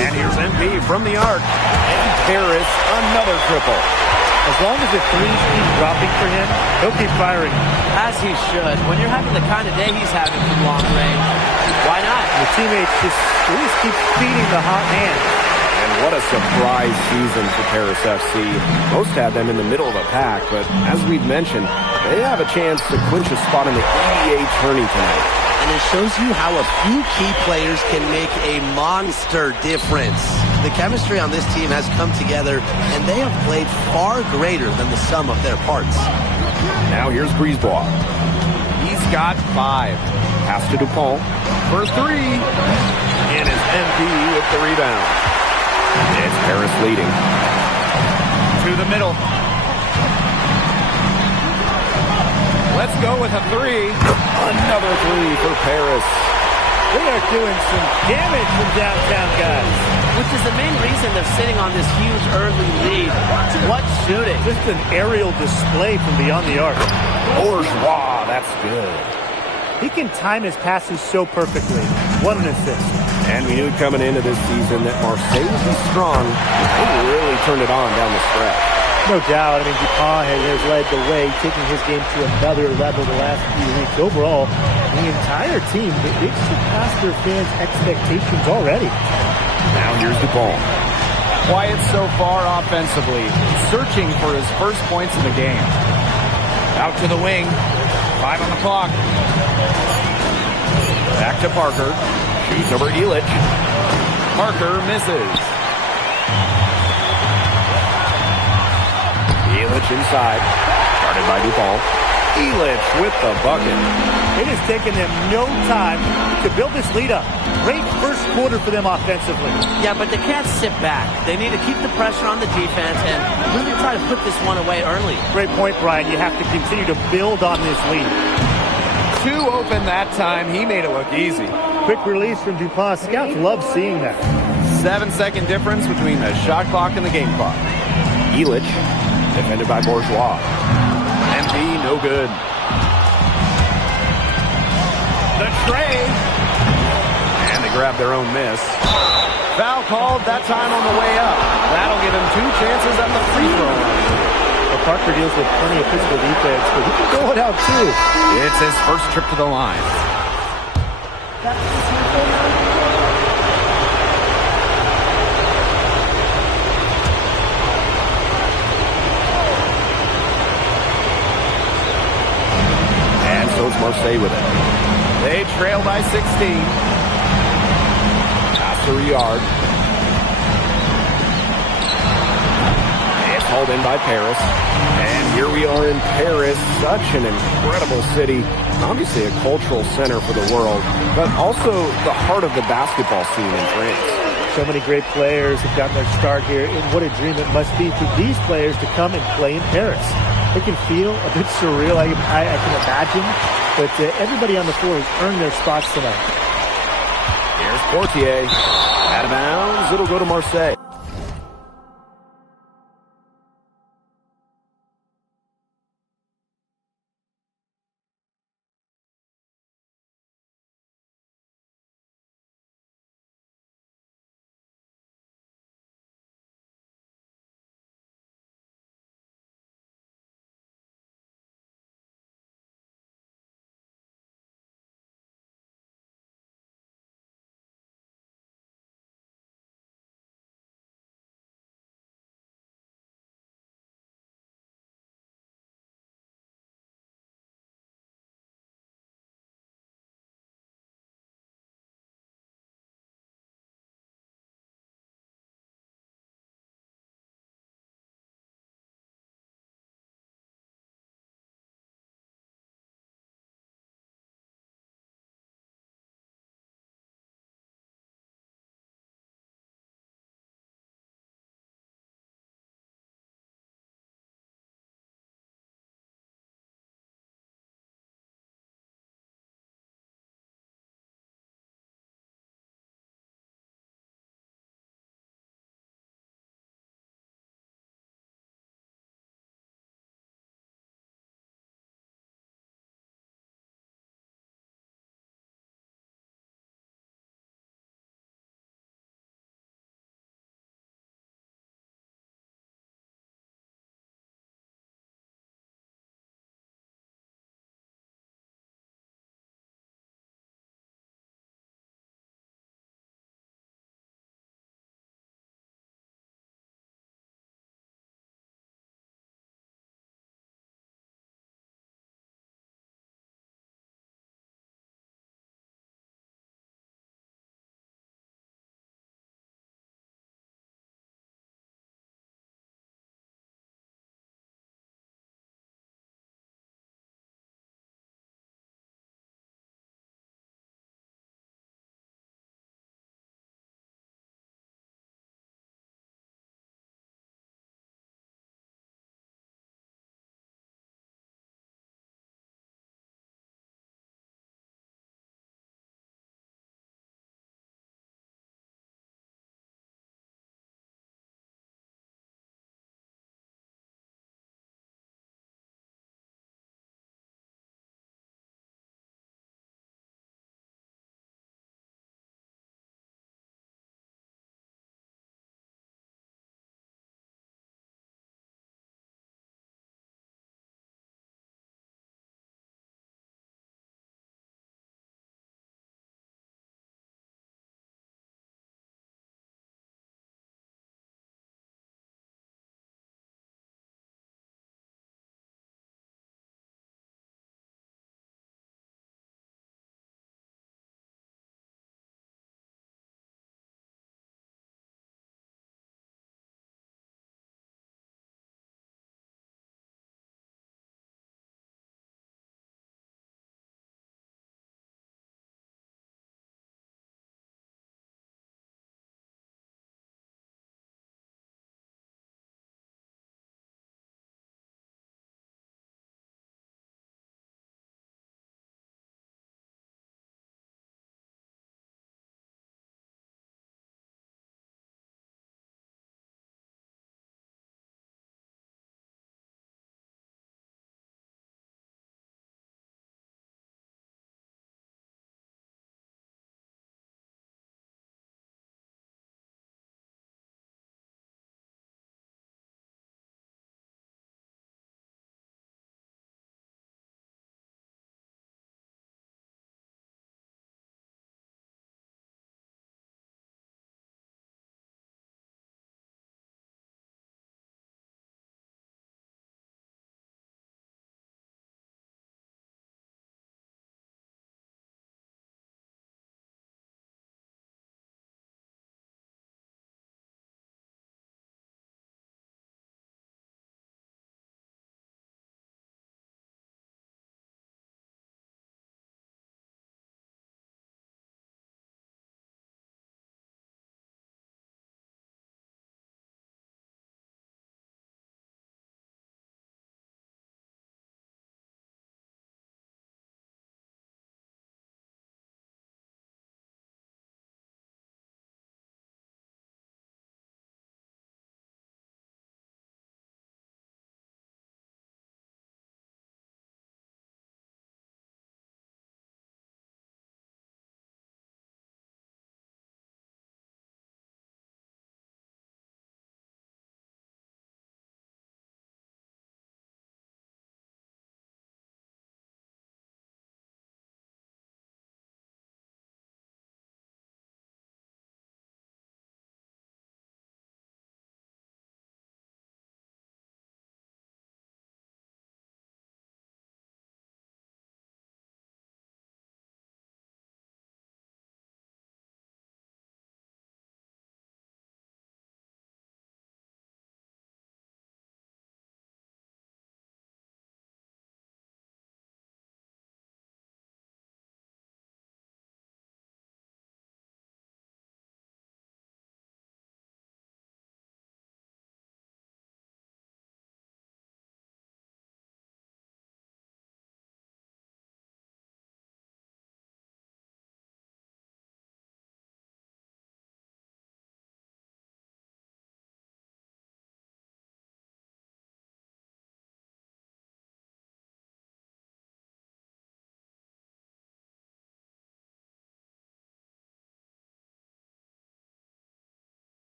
And here's MP from the arc. And Paris, another triple. As long as the threes keep dropping for him, he'll keep firing. As he should. When you're having the kind of day he's having from long range, why not? The teammates just always keep feeding the hot hand. And what a surprise season for Paris FC. Most had them in the middle of the pack, but as we've mentioned, they have a chance to clinch a spot in the EBA tourney tonight. And it shows you how a few key players can make a monster difference. The chemistry on this team has come together, and they have played far greater than the sum of their parts. Now here's Brisebois. He's got 5. Pass to Dupont. First 3. And it's MP with the rebound. It's Paris leading. To the middle. Let's go with a 3. Another 3 for Paris. They are doing some damage from downtown, guys. Which is the main reason they're sitting on this huge early lead. What shooting. Just an aerial display from beyond the arc. Bourgeois, that's good. He can time his passes so perfectly. What an assist. And we knew coming into this season that Marseille would be strong. They really turned it on down the stretch. No doubt. I mean, Dupont has led the way, taking his game to another level the last few weeks. Overall, the entire team, they've surpassed their fans' expectations already. Now here's Dupont. Quiet so far offensively, searching for his first points in the game. Out to the wing, 5 on the clock. Back to Parker. Shoots over Illich. Parker misses. Illich inside. Guarded by Dupont. Elich with the bucket. It has taken them no time to build this lead up. Great first quarter for them offensively. Yeah, but they can't sit back. They need to keep the pressure on the defense and really try to put this one away early. Great point, Brian. You have to continue to build on this lead. 2 open that time. He made it look easy. Quick release from Dupont. Scouts love seeing that. 7-second difference between the shot clock and the game clock. Elich, defended by Bourgeois. MP, no good. The tray. And they grab their own miss. Foul called that time on the way up. That'll give him 2 chances at the free throw line. Well, Parker deals with plenty of physical defense, but he can throw it out too. It's his first trip to the line. And so it's Marseille with it. They trail by 16. Pass to Riyard. It's hauled in by Paris. And here we are in Paris, such an incredible city. Obviously a cultural center for the world, but also the heart of the basketball scene in France. So many great players have gotten their start here, and what a dream it must be for these players to come and play in Paris. It can feel a bit surreal, I can imagine, but everybody on the floor has earned their spots tonight. Here's Portier. Out of bounds. It'll go to Marseille.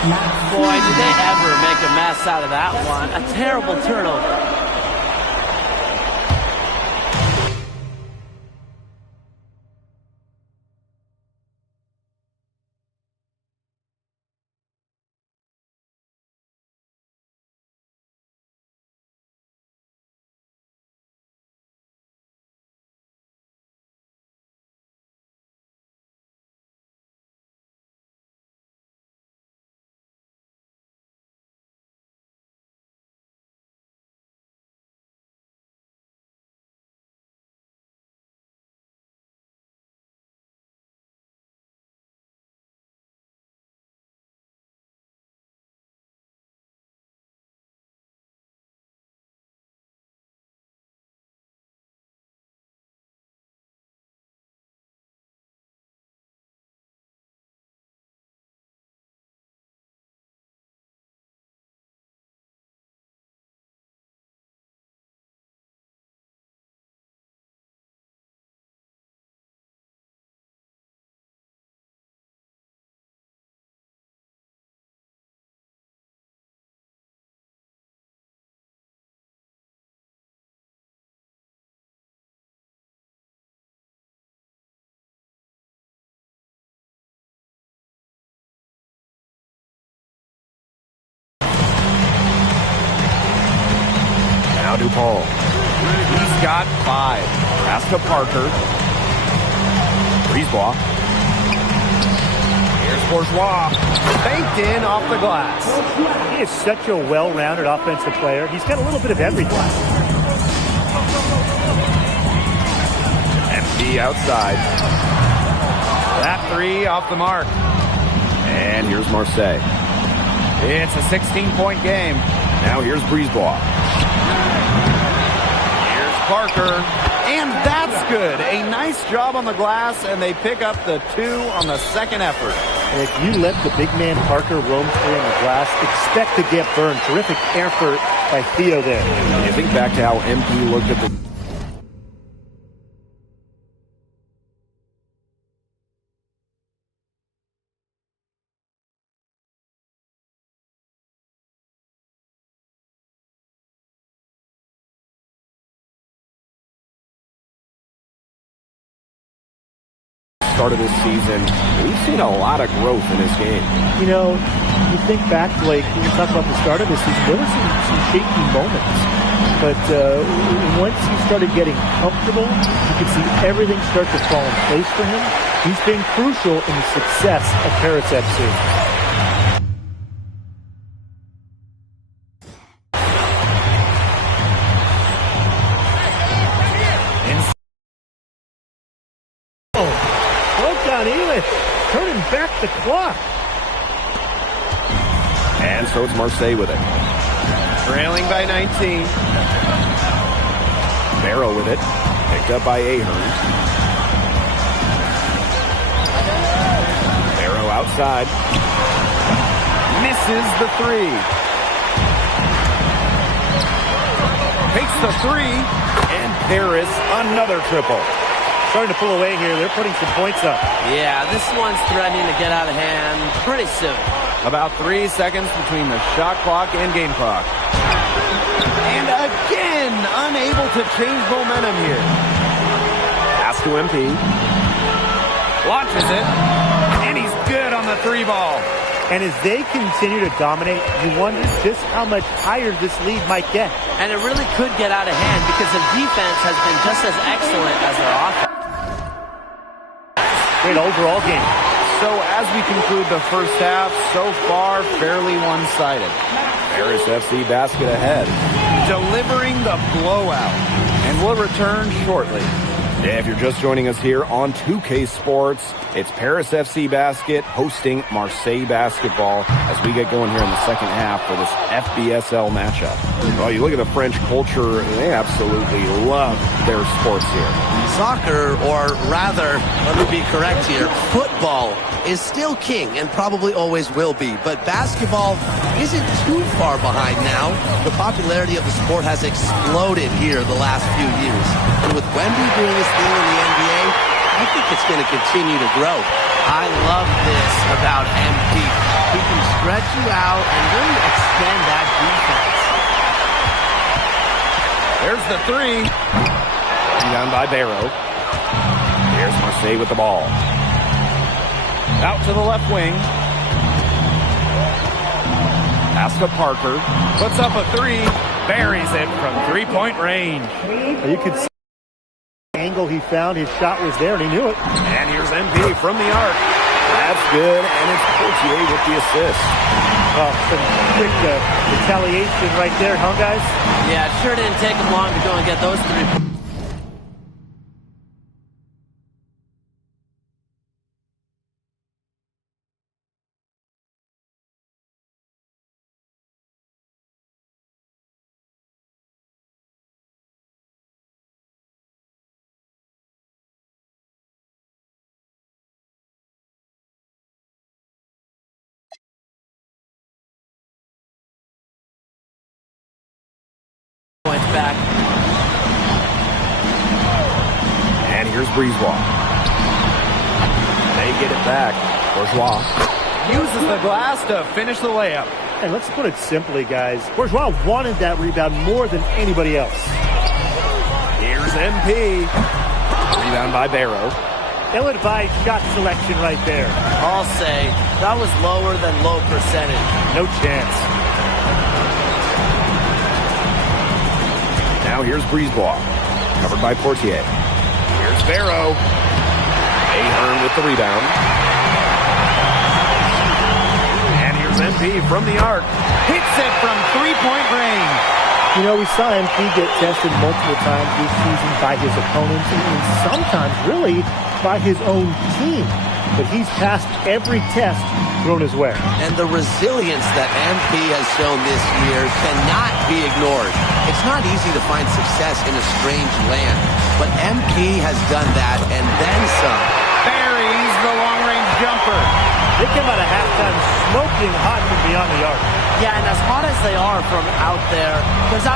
Boy, did they ever make a mess out of that one. A terrible turnover. Now DuPaul. He's got 5. Pass to Parker. Brisebois. Here's Bourgeois. Banked in off the glass. He is such a well-rounded offensive player. He's got a little bit of everything. MP outside. That 3 off the mark. And here's Marseille. It's a 16-point game. Now here's Brisebois. Here's Parker. And that's good. A nice job on the glass, and they pick up the 2 on the second effort. And if you let the big man Parker roam free on the glass, expect to get burned. Terrific effort by Theo there. And you think back to how MP looked at the... start of this season, we've seen a lot of growth in this game. You know, you think back, Blake, when you talk about the start of this season, there were some shaky moments. But once he started getting comfortable, you could see everything start to fall in place for him. He's been crucial in the success of Paris FC. Turning back the clock. And so it's Marseille with it. Trailing by 19. Barrow with it. Picked up by Ahern. Barrow outside. Misses the 3. Takes the 3. And Paris another triple. Starting to pull away here. They're putting some points up. Yeah, this one's threatening to get out of hand pretty soon. About 3 seconds between the shot clock and game clock. And again, unable to change momentum here. Pass to MP. Launches it. And he's good on the 3 ball. And as they continue to dominate, you wonder just how much higher this lead might get. And it really could get out of hand because the defense has been just as excellent as their offense. Great overall game. So as we conclude the first half, so far fairly one-sided. Paris FC basket ahead, delivering the blowout. And we'll return shortly. Yeah, if you're just joining us here on 2K Sports, it's Paris FC Basket hosting Marseille Basketball as we get going here in the second half for this FBSL matchup. Well, you look at the French culture, they absolutely love their sports here. Soccer, or rather, let me be correct here, football is still king and probably always will be, but basketball isn't too far behind now. The popularity of the sport has exploded here the last few years. And with Wemby doing his thing in the NBA, I think it's going to continue to grow. I love this about MP. He can stretch you out and really extend that defense. There's the three. Rebound by Barrow. Here's Marseille with the ball. Out to the left wing. Pass to Parker. Puts up a three. Buries it from three-point range. You could see the angle he found. His shot was there, and he knew it. And here's MP from the arc. That's good, and it's Portier with the assist. Some quick retaliation right there, huh, guys? Yeah, it sure didn't take him long to go and get those 3 points. Back. And here's Brisebois. They get it back. Bourgeois uses the glass to finish the layup. And let's put it simply, guys. Bourgeois wanted that rebound more than anybody else. Here's MP. Rebound by Barrow. Ill-advised shot selection right there. I'll say that was lower than low percentage. No chance. Now here's Brisebois, covered by Portier. Here's Barrow. Ahern with the rebound. And here's MP from the arc. Hits it from three-point range. You know, we saw MP get tested multiple times this season by his opponents and sometimes really by his own team. But he's passed every test thrown his way. And the resilience that MP has shown this year cannot be ignored. It's not easy to find success in a strange land, but MP has done that and then some. Buries the long-range jumper. They came out of halftime smoking hot from beyond the arc. Yeah, and as hot as they are from out there, there's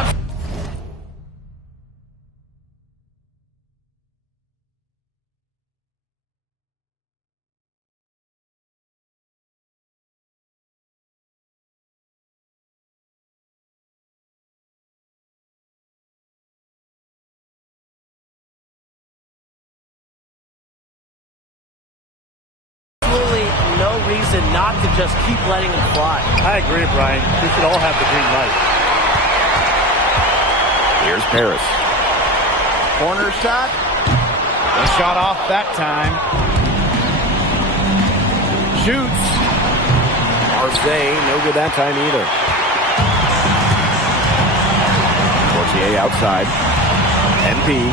no reason not to just keep letting him fly. I agree, Brian. We should all have the green light. Here's Paris. Corner shot. The shot off that time. Shoots. Marseille, no good that time either. Portier outside. MP.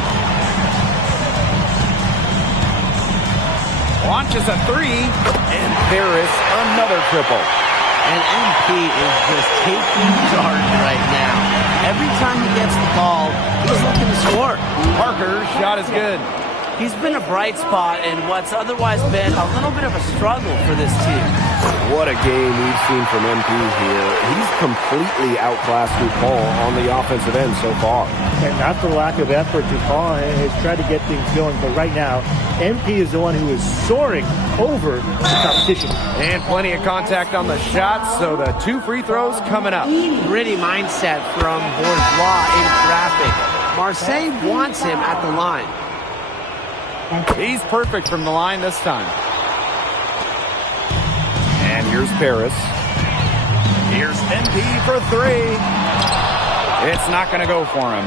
Launches a three, and Paris another triple. And MP is just taking charge right now. Every time he gets the ball, he's looking to score. Parker's shot is good. He's been a bright spot in what's otherwise been a little bit of a struggle for this team. What a game we've seen from MP here. He's completely outclassed Dupont on the offensive end so far. And not for lack of effort, Dupont has tried to get things going, but right now, MP is the one who is soaring over the competition. And plenty of contact on the shots, so the 2 free throws coming up. Gritty mindset from Bourgeois in traffic. Marseille wants him at the line. He's perfect from the line this time. And here's Paris. Here's MP for three. It's not going to go for him.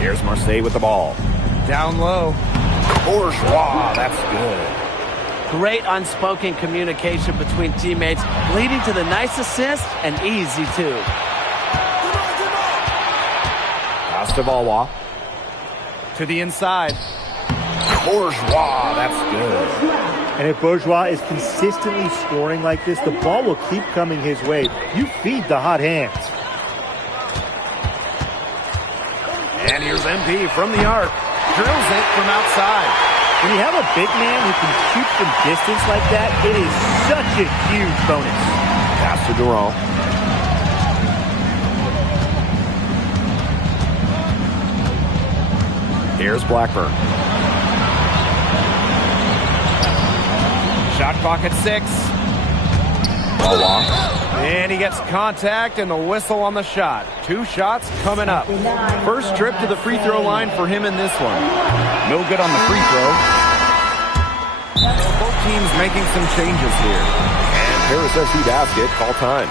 Here's Marseille with the ball. Down low. Bourgeois, that's good. Great unspoken communication between teammates, leading to the nice assist and easy two. Pass to Valois. To the inside. Bourgeois, that's good. And if Bourgeois is consistently scoring like this, the ball will keep coming his way. You feed the hot hands. And here's MP from the arc. Drills it from outside. When you have a big man who can shoot from distance like that, it is such a huge bonus. Pass to Durant. Here's Blackburn. Shot clock at 6. Valois. And he gets contact and the whistle on the shot. 2 shots coming up. First trip to the free throw line for him in this one. No good on the free throw. Both teams making some changes here. And Harris says he basket. Call time.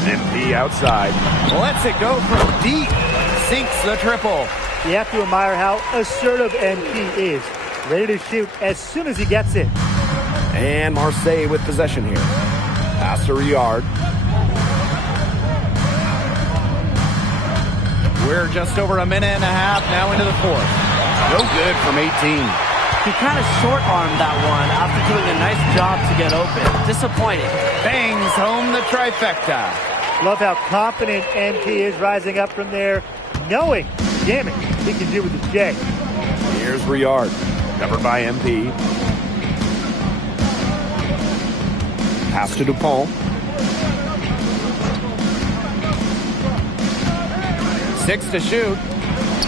MP outside. Lets it go from deep. Sinks the triple. You have to admire how assertive MP is. Ready to shoot as soon as he gets it. And Marseille with possession here. Pass to Riyard. We're just over a minute and a half now into the fourth. No good from 18. He kind of short-armed that one after doing a nice job to get open. Disappointing. Bangs home the trifecta. Love how confident MP is rising up from there, knowing, damn it, he can do with the J. Here's Riyard, covered by MP. Pass to DuPont. 6 to shoot.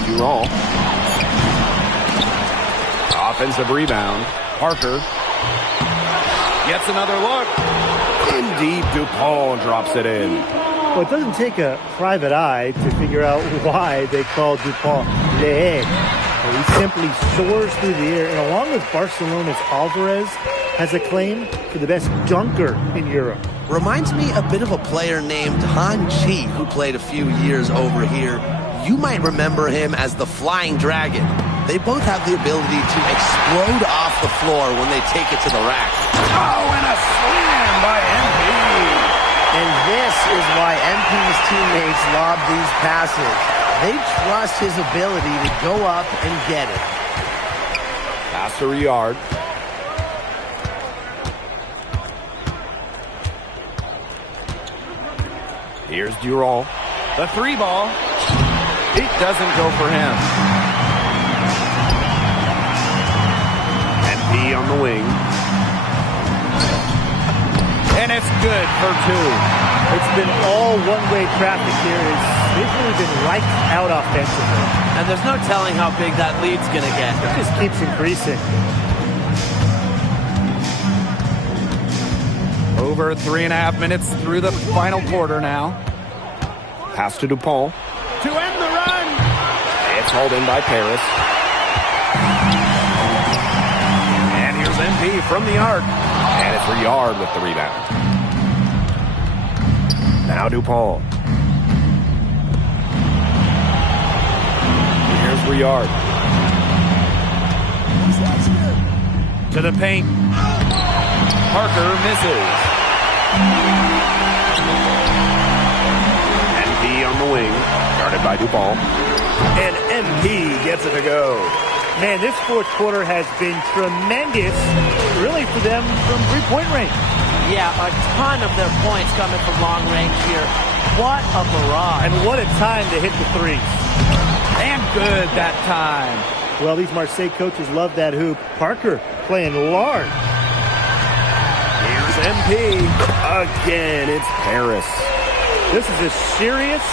Durant. Offensive rebound. Parker gets another look. In deep, DuPont drops it in. Well, it doesn't take a private eye to figure out why they call DuPont Le Egg. Well, he simply soars through the air, and along with Barcelona's Alvarez, has a claim to the best dunker in Europe. Reminds me a bit of a player named Han Chi, who played a few years over here. You might remember him as the Flying Dragon. They both have the ability to explode off the floor when they take it to the rack. Oh, and a slam by MP. And this is why MP's teammates lob these passes. They trust his ability to go up and get it. Pass to Riyard. Here's Durant. The 3 ball. It doesn't go for him. MP on the wing. And it's good for 2. It's been all one-way traffic here. They've really been lights out offensively. And there's no telling how big that lead's going to get. It just keeps increasing. Over 3.5 minutes through the final quarter now. Pass to DuPont. To end the run. It's hauled in by Paris. And here's MP from the arc. And it's Riyard with the rebound. Now DuPont. Here's Riyard. To the paint. Parker misses. MP on the wing. Guarded by DuPont. And MP gets it to go. Man, this fourth quarter has been tremendous, really, for them from three-point range. Yeah, a ton of their points coming from long range here. What a barrage. And what a time to hit the threes. And good that time. Well, these Marseille coaches love that hoop. Parker playing large. Here's MP. Again, it's Paris. This is a serious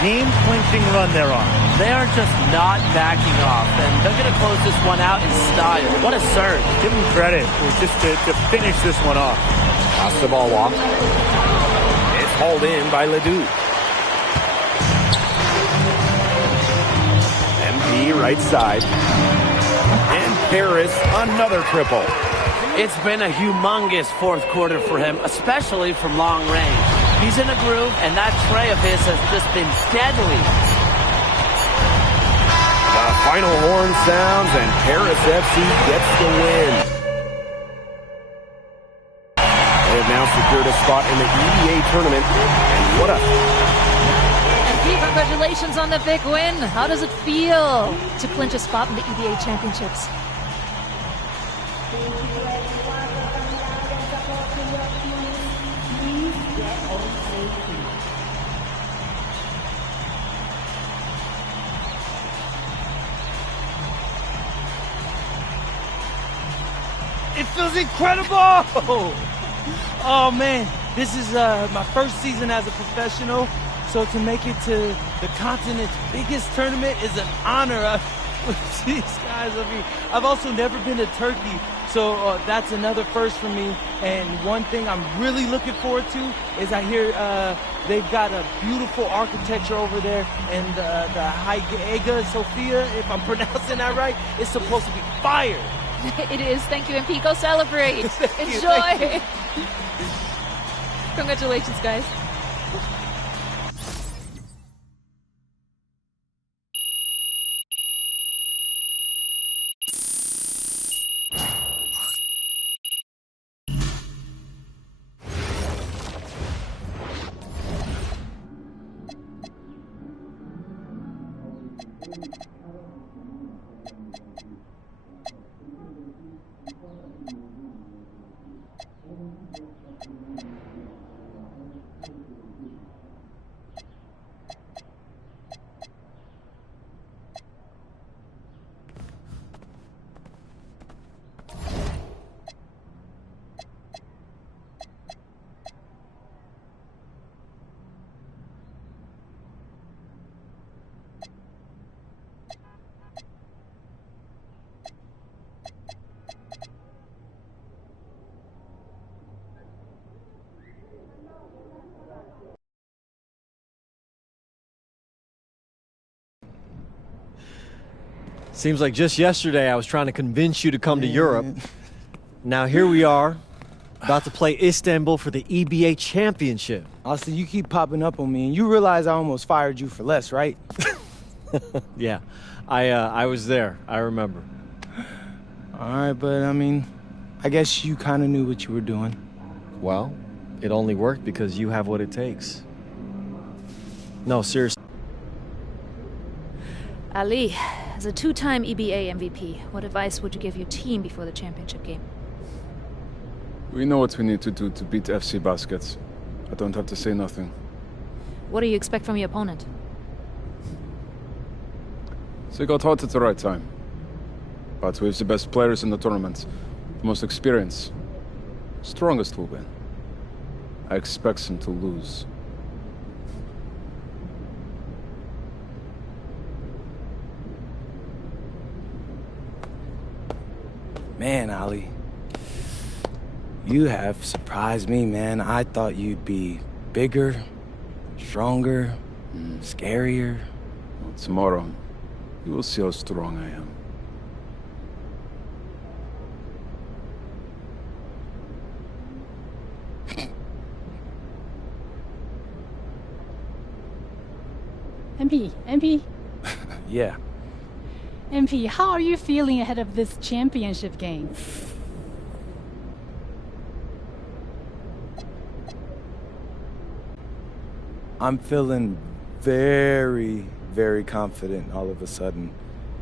game-clinching run they're on. They are just not backing off, and they're going to close this one out in style. What a surge. Give them credit just to finish this one off. Pass the ball walk. It's hauled in by Ledoux. MP right side. And Paris another triple. It's been a humongous fourth quarter for him, especially from long range. He's in a groove, and that tray of his has just been deadly. The final horn sounds, and Paris FC gets the win. They have now secured a spot in the EBA tournament, and what a... And congratulations on the big win. How does it feel to clinch a spot in the EBA championships? It feels incredible! Oh, man. This is my first season as a professional, so to make it to the continent's biggest tournament is an honor. These guys, I mean, I've also never been to Turkey, so that's another first for me. And one thing I'm really looking forward to is I hear they've got a beautiful architecture over there, and the Hagia Sophia, if I'm pronouncing that right, is supposed to be fire. It is. Thank you, MP. Go celebrate. Enjoy. Congratulations, guys. Seems like just yesterday I was trying to convince you to come to Europe. Now here we are, about to play Istanbul for the EBA championship. Austin, you keep popping up on me, and you realize I almost fired you for less, right? Yeah, I was there. I remember. All right, but I mean, I guess you kind of knew what you were doing. Well, it only worked because you have what it takes. No, seriously. Ali, as a two-time EBA MVP, what advice would you give your team before the championship game? We know what we need to do to beat FC Baskets. I don't have to say nothing. What do you expect from your opponent? They got hot at the right time. But we have the best players in the tournament. The most experienced. Strongest will win. I expect them to lose. Man, Ali, you have surprised me, man. I thought you'd be bigger, stronger, scarier. Well, tomorrow, you will see how strong I am. MP? Yeah. MP, how are you feeling ahead of this championship game? I'm feeling very, very confident all of a sudden.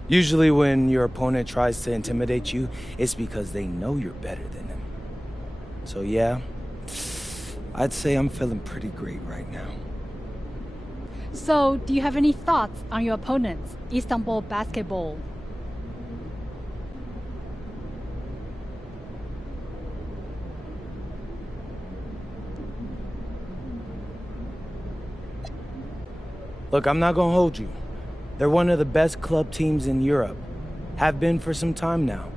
Usually when your opponent tries to intimidate you, it's because they know you're better than them. So yeah, I'd say I'm feeling pretty great right now. So, do you have any thoughts on your opponents, Istanbul Basketball? Look, I'm not gonna hold you. They're one of the best club teams in Europe. Have been for some time now.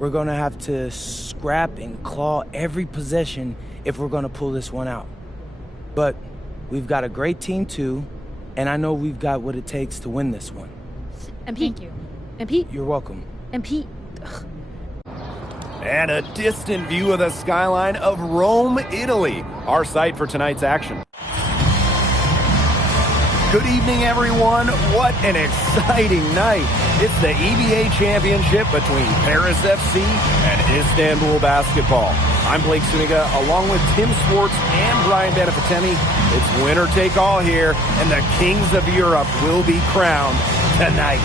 We're gonna have to scrap and claw every possession if we're gonna pull this one out. But we've got a great team too, and I know we've got what it takes to win this one. MP? Thank you. MP? You're welcome. MP? And a distant view of the skyline of Rome, Italy, our site for tonight's action. Good evening, everyone. What an exciting night. It's the EBA championship between Paris FC and Istanbul Basketball. I'm Blake Suniga, along with Tim Swartz and Brian Benefatemi. It's winner take all here, and the kings of Europe will be crowned tonight.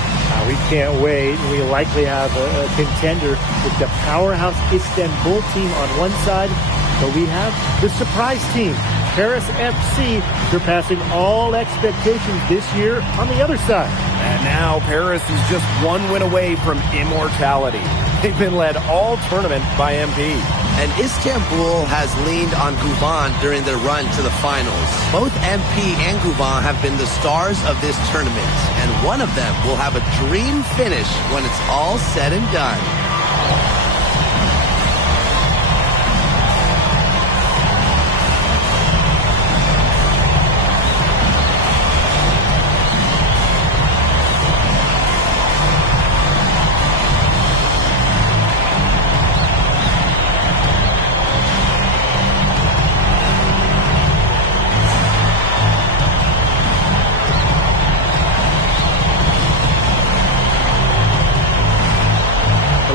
We can't wait. We likely have a contender with the powerhouse Istanbul team on one side, but we have the surprise team, Paris FC, surpassing all expectations this year on the other side. And now Paris is just one win away from immortality. they've been led all tournament by MP. And Istanbul has leaned on Guvan during their run to the finals. Both MP and Guvan have been the stars of this tournament, and one of them will have a dream finish when it's all said and done.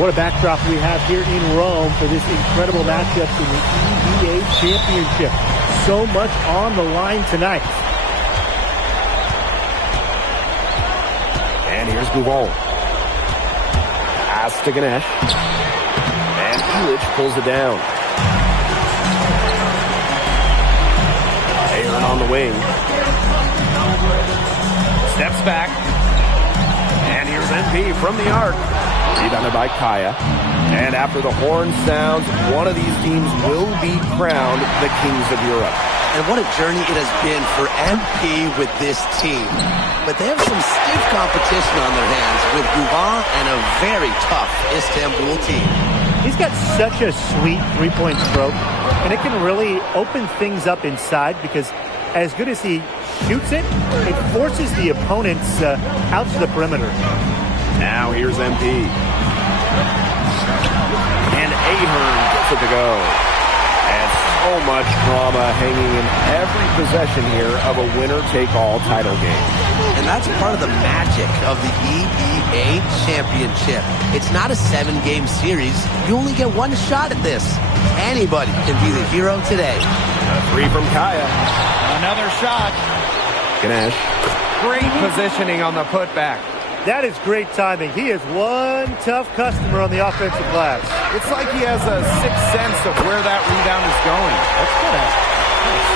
What a backdrop we have here in Rome for this incredible matchup in the EBA Championship. So much on the line tonight. And here's Guvan. Pass to Ganesh. And Illich pulls it down. Aaron on the wing. Steps back. And here's MP from the arc. Rebounded by Kaya. And after the horn sounds, one of these teams will be crowned the Kings of Europe. And what a journey it has been for MP with this team. But they have some stiff competition on their hands with Guvan and a very tough Istanbul team. He's got such a sweet three-point stroke, and it can really open things up inside because as good as he shoots it, it forces the opponents out to the perimeter. Now here's MP. And Ahern gets it to go. And so much drama hanging in every possession here of a winner-take-all title game. And that's part of the magic of the EBA Championship. It's not a 7-game series. You only get one shot at this. Anybody can be the hero today. A three from Kaya. Another shot. Ganesh. Great positioning on the putback. That is great timing. He is one tough customer on the offensive glass. It's like he has a sixth sense of where that rebound is going. That's kind of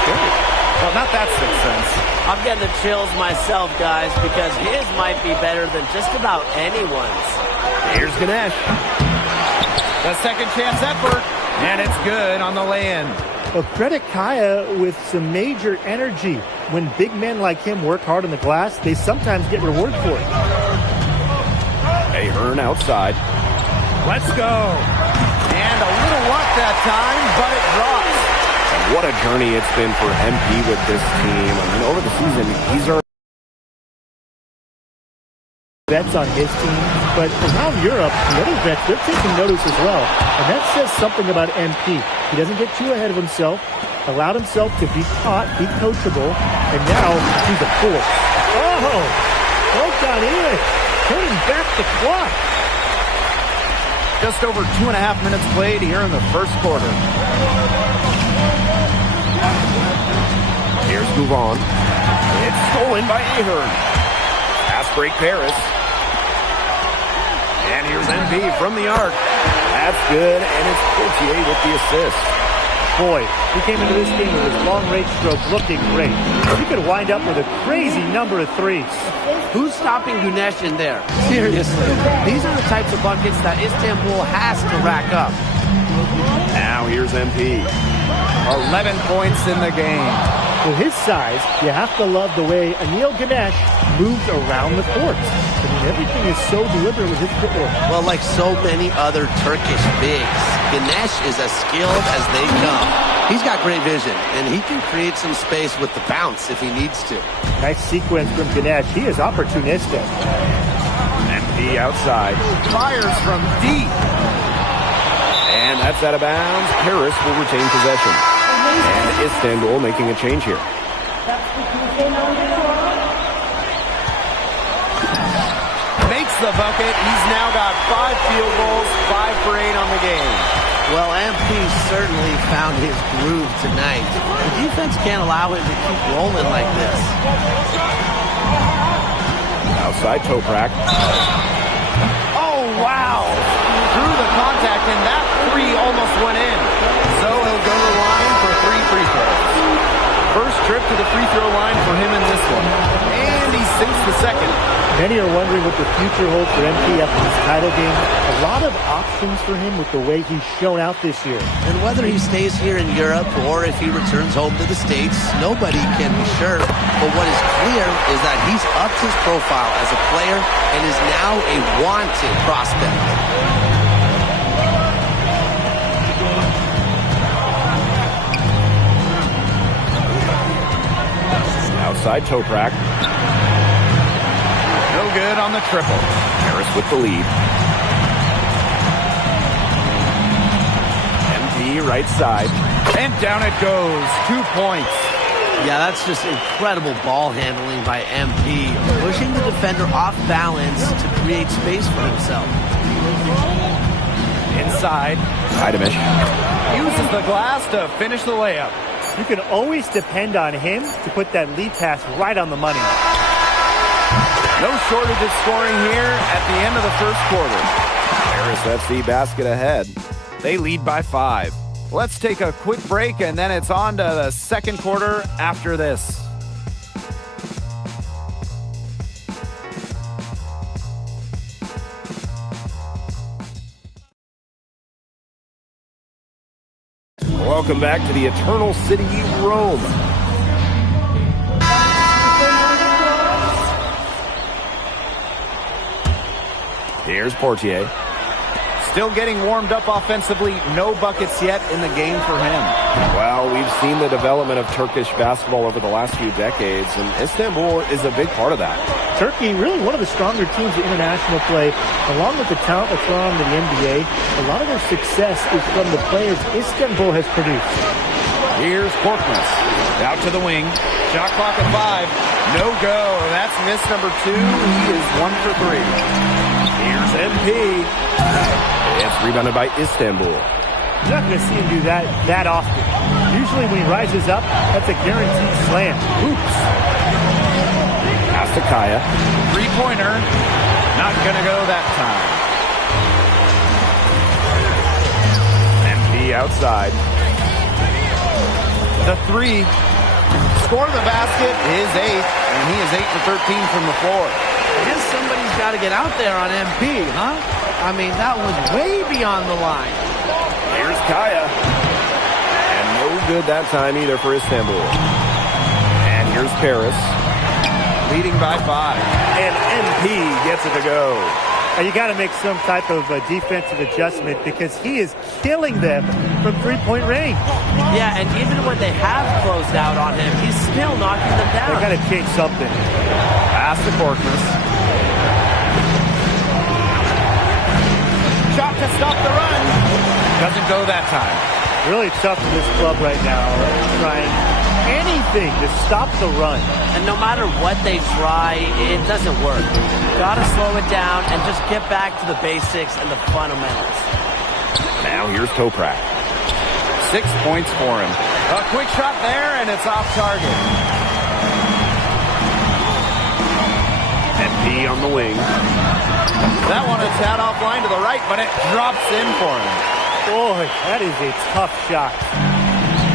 scary. Well, not that sixth sense. I'm getting the chills myself, guys, because his might be better than just about anyone's. Here's Ganesh. The second chance effort, and it's good on the lay-in. Well, credit Kaya with some major energy. When big men like him work hard on the glass, they sometimes get rewarded for it. Ahern outside. Let's go. And a little luck that time, but it drops. And what a journey it's been for MP with this team. I mean, over the season, he's earned vets on his team, but around Europe, the other vets, they're taking notice as well. And that says something about MP. He doesn't get too ahead of himself, allowed himself to be taught, be coachable, and now he's a force. Oh, well done, English, turning back the clock. Just over 2.5 minutes played here in the first quarter. Here's Guvan. It's stolen by Ahern. Pass break Paris. And here's MP from the arc. That's good, and it's Courtier with the assist. Boy, he came into this game with his long-range stroke looking great. He could wind up with a crazy number of threes. Who's stopping Ganesh in there? Seriously. These are the types of buckets that Istanbul has to rack up. Now here's MP. 11 points in the game. With his size, you have to love the way Anil Ganesh moves around the court. I mean, everything is so deliberate with his footwork. Well, like so many other Turkish bigs, Ganesh is as skilled as they come. He's got great vision, and he can create some space with the bounce if he needs to. Nice sequence from Ganesh. He is opportunistic. MP outside. Fires from deep. And that's out of bounds. Paris will retain possession. And Istanbul making a change here. Makes the bucket. He's now got 5 field goals, 5 for 8 on the game. Well, MP certainly found his groove tonight. The defense can't allow him to keep rolling like this. Outside Toprak. Oh, wow. Through the contact, and that 3 almost went in. So he'll go to the line for 3 free throws. First trip to the free throw line for him in this one. And he sinks the second. Many are wondering what the future holds for MP after this title game. A lot of options for him with the way he's shown out this year. And whether he stays here in Europe or if he returns home to the States, nobody can be sure. But what is clear is that he's upped his profile as a player and is now a wanted prospect. Outside Toprak. No good on the triple. Harris with the lead. MP right side. And down it goes. 2 points. Yeah, that's just incredible ball handling by MP. Pushing the defender off balance to create space for himself. Inside. Idemish uses the glass to finish the layup. You can always depend on him to put that lead pass right on the money. No shortage of scoring here at the end of the first quarter. Harris FC basket ahead. They lead by 5. Let's take a quick break, and then it's on to the second quarter after this. Welcome back to the Eternal City, Rome. Here's Portier. Still getting warmed up offensively. No buckets yet in the game for him. Well, we've seen the development of Turkish basketball over the last few decades, and Istanbul is a big part of that. Turkey, really one of the stronger teams in international play, along with the talent that's on to the NBA. A lot of their success is from the players Istanbul has produced. Here's Korkmaz. Out to the wing. Shot clock at 5. No go. That's miss number 2. He is 1 for 3. Here's MP. It's rebounded by Istanbul. You're not going to see him do that often. Usually when he rises up, that's a guaranteed slam. Oops. Pass to Kaya. Three-pointer. Not going to go that time. MP outside. The 3. Score the basket is 8, and he is 8 for 13 from the floor. I guess somebody's got to get out there on MP, huh? I mean, that was way beyond the line. Here's Kaya. And no good that time either for Istanbul. And here's Paris. Leading by 5. And MP gets it to go. You got to make some type of defensive adjustment because he is killing them from three-point range. Yeah, and even when they have closed out on him, he's still knocking them down. They got to change something. Pass to Korkmaz. Shot to stop the run. Doesn't go that time. Really tough for this club right now. Trying anything to stop the run. And no matter what they try, it doesn't work. Got to slow it down and just get back to the basics and the fundamentals. Now here's Toprak. 6 points for him. A quick shot there, and it's off target. MP on the wing. That one a tad offline to the right, but it drops in for him. Boy, that is a tough shot.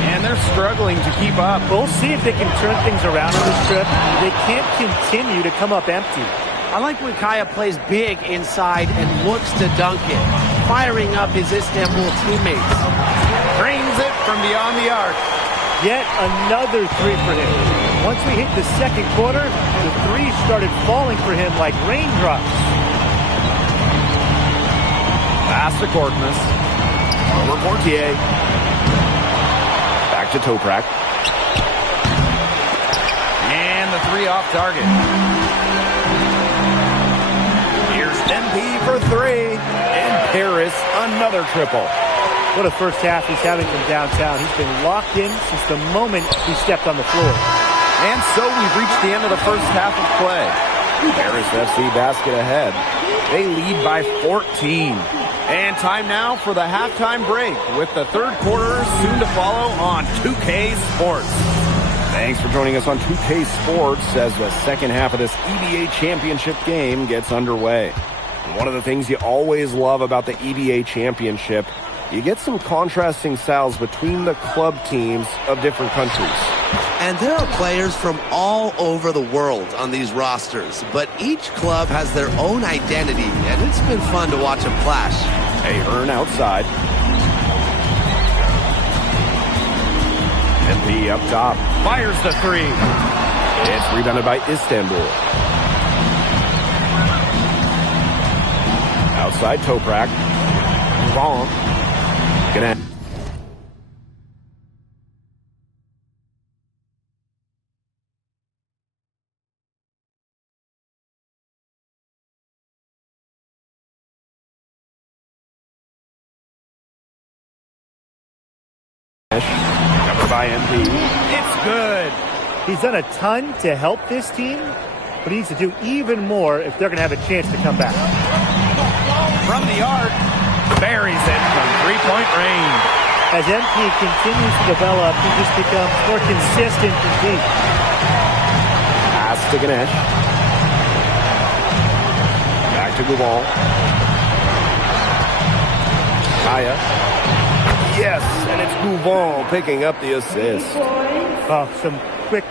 And they're struggling to keep up. We'll see if they can turn things around on this trip. They can't continue to come up empty. I like when Kaya plays big inside and looks to dunk it, firing up his Istanbul teammates. Drains it from beyond the arc. Yet another 3 for him. Once we hit the second quarter, the 3 started falling for him like raindrops. Pass to Korkmaz. Over Portier. Back to Toprak. And the 3 off target. Here's MP for 3. And Paris, another triple. What a first half he's having from downtown. He's been locked in since the moment he stepped on the floor. And so we've reached the end of the first half of play. Paris FC basket ahead. They lead by 14. And time now for the halftime break with the third quarter soon to follow on 2K Sports. Thanks for joining us on 2K Sports as the second half of this EBA championship game gets underway. One of the things you always love about the EBA championship, you get some contrasting styles between the club teams of different countries. And there are players from all over the world on these rosters, but each club has their own identity, and it's been fun to watch them clash. Ahern outside. MP up top. Fires the three. It's rebounded by Istanbul. Outside Toprak. Wrong. Gonna covered by MP. It's good. He's done a ton to help this team, but he needs to do even more if they're going to have a chance to come back. From the arc, buries it from three-point range. As MP continues to develop, he just becomes more consistent and deep. Pass to Ganesh. Back to Gubal. Kaya. Yes, and it's Gubal picking up the assist. Oh, some quick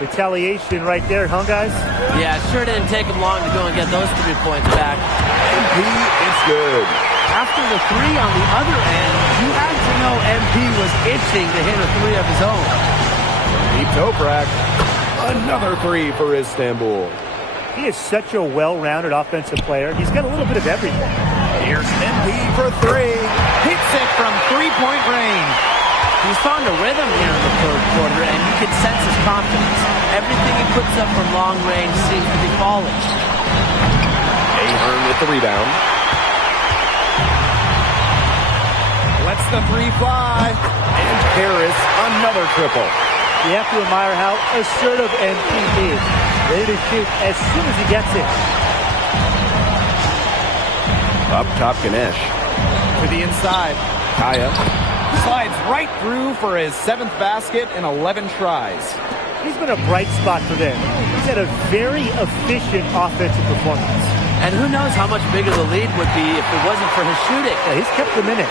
retaliation right there, huh, guys? Yeah, it sure didn't take him long to go and get those 3 points back. MP, it's good. After the three on the other end, you had to know MP was itching to hit a three of his own. Deep Toprak. Another three for Istanbul. He is such a well-rounded offensive player. He's got a little bit of everything. Here's MP for three. Hits it from three-point range. He's found a rhythm here in the third quarter, and you can sense his confidence. Everything he puts up from long range seems to be falling. Ahern with the rebound. Lets the three fly. And Harris, another triple. You have to admire how assertive MP is. Ready to shoot as soon as he gets it. Up top, Ganesh. To the inside. Kaya. Slides right through for his 7th basket in 11 tries. He's been a bright spot for them. He's had a very efficient offensive performance. And who knows how much bigger the lead would be if it wasn't for his shooting. Yeah, he's kept them in it.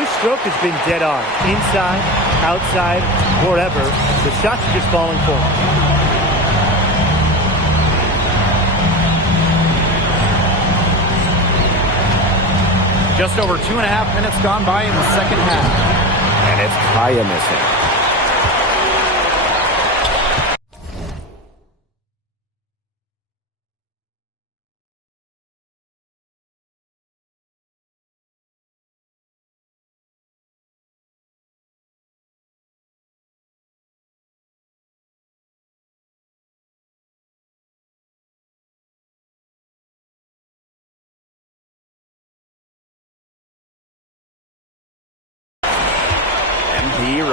His stroke has been dead on. Inside, outside, wherever. The shots are just falling for him. Just over 2.5 minutes gone by in the second half. And it's Kaya missing.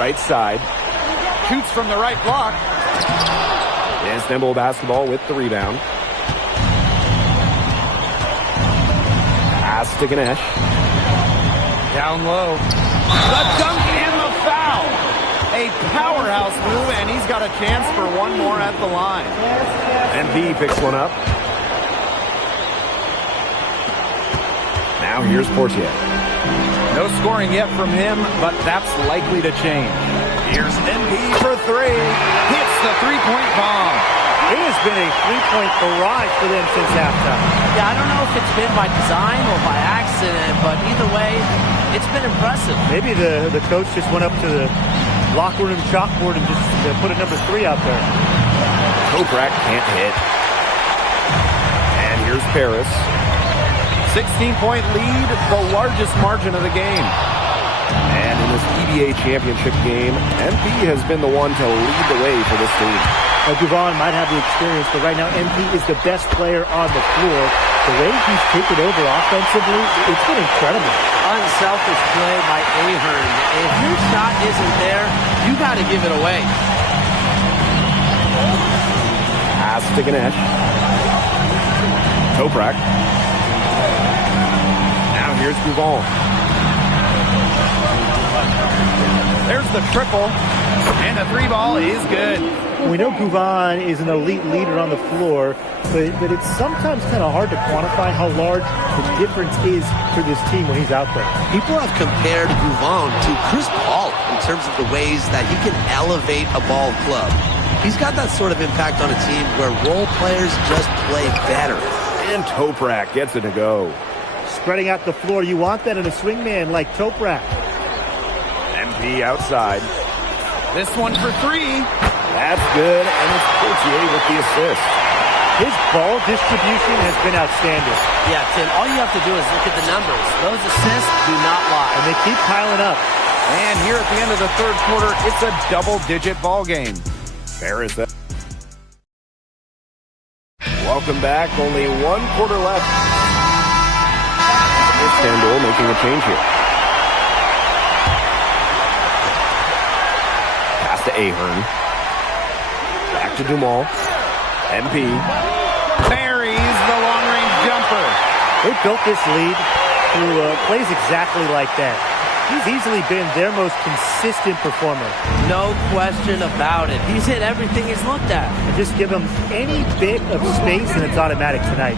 Right side. Shoots from the right block. Istanbul basketball with the rebound. Pass to Ganesh. Down low. The dunk and the foul. A powerhouse move, and he's got a chance for one more at the line. MP picks one up. Now here's Portier. No scoring yet from him, but that's likely to change. Here's MP for three. Hits the three-point bomb. It has been a three-point barrage for them since halftime. Yeah, I don't know if it's been by design or by accident, but either way, it's been impressive. Maybe the coach just went up to the locker room chalkboard and just put a number 3 out there. Toprak can't hit. And here's Paris. 16-point lead, the largest margin of the game. And in this EBA championship game, MP has been the one to lead the way for this team. Guvon might have the experience, but right now MP is the best player on the floor. The way he's taken over offensively, it's been incredible. Unselfish play by Ahern. If your shot isn't there, you got to give it away. Pass to Ganesh. Toprak. Here's Guvon. There's the triple. And the three ball is good. We know Gouvan is an elite leader on the floor, but it's sometimes kind of hard to quantify how large the difference is for this team when he's out there. People have compared Gouvan to Chris Paul in terms of the ways that he can elevate a ball club. He's got that sort of impact on a team where role players just play better. And Toprak gets it to go. Spreading out the floor, you want that in a swingman like Toprak. MP outside. This one for three. That's good, and it's Portier with the assist. His ball distribution has been outstanding. Yeah, Tim, all you have to do is look at the numbers. Those assists do not lie. And they keep piling up. And here at the end of the third quarter, it's a double-digit ball game. Paris. Welcome back. Only one quarter left. Istanbul making a change here. Pass to Ahern. Back to Dumal. MP. Buries the long-range jumper. They built this lead through plays exactly like that. He's easily been their most consistent performer. No question about it. He's hit everything he's looked at. And just give him any bit of space and it's automatic tonight.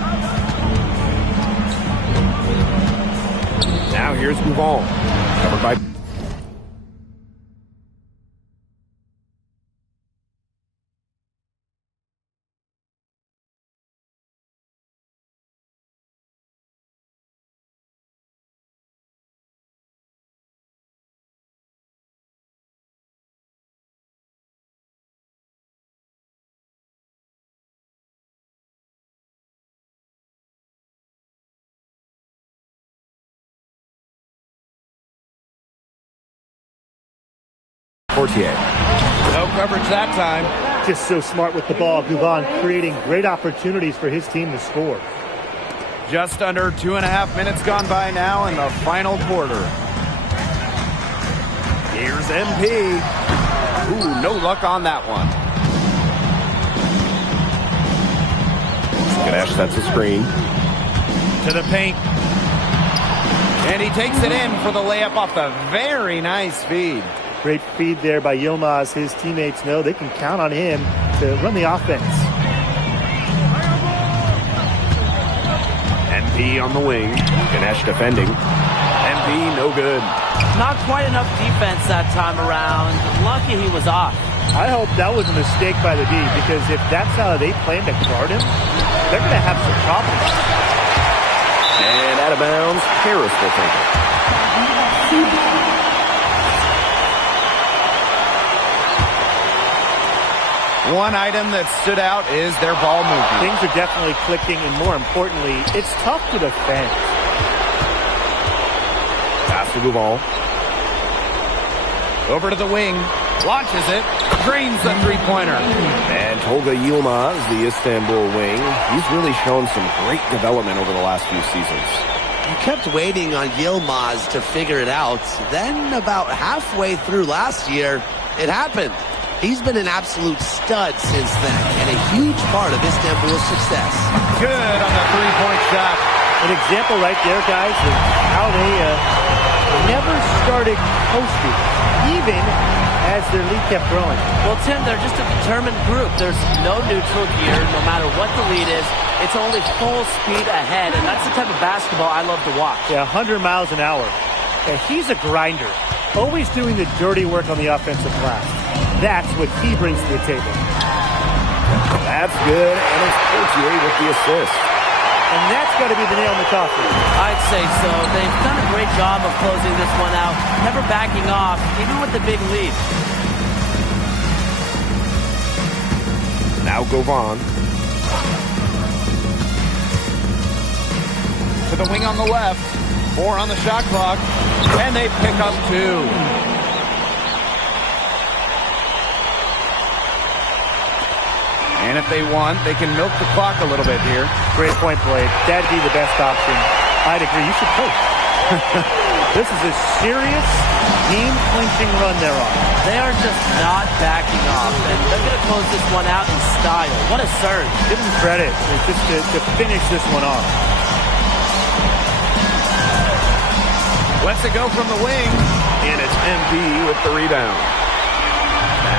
Now here's Gouvan. Covered by... Portier. No coverage that time. Just so smart with the ball. Gouvan creating great opportunities for his team to score. Just under 2.5 minutes gone by now in the final quarter. Here's MP. Ooh, no luck on that one. Ganesh sets a screen. To the paint. And he takes it in for the layup off the very nice feed. Great feed there by Yilmaz. His teammates know they can count on him to run the offense. MP on the wing. Ganesh defending. MP no good. Not quite enough defense that time around. Lucky he was off. I hope that was a mistake by the D, because if that's how they plan to guard him, they're going to have some problems. And out of bounds, Harris will take it. One item that stood out is their ball movement. Things are definitely clicking, and more importantly, it's tough to defend. Pass to Gouvan. Over to the wing. Launches it. Drains the three-pointer. And Tolga Yilmaz, the Istanbul wing. He's really shown some great development over the last few seasons. You kept waiting on Yilmaz to figure it out. Then about halfway through last year, it happened. He's been an absolute stud since then, and a huge part of Istanbul's success. Good on the three-point shot. An example right there, guys, of how they never started coasting, even as their lead kept growing. Well, Tim, they're just a determined group. There's no neutral gear. No matter what the lead is, it's only full speed ahead, and that's the type of basketball I love to watch. Yeah, 100 miles an hour. And he's a grinder, always doing the dirty work on the offensive glass. That's what he brings to the table. That's good, and it's Portier with the assist. And that's got to be the nail in the coffin. I'd say so. They've done a great job of closing this one out, never backing off, even with the big lead. Now Gouvan. To the wing on the left. 4 on the shot clock. And they pick up 2. And if they want, they can milk the clock a little bit here. Great point, Blade. That'd be the best option. I'd agree. You should coach. This is a serious game-clinching run they're on. They are just not backing off, and they're going to close this one out in style. What a surge. Give them credit just to finish this one off. Lets it go from the wing, and it's MP with the rebound.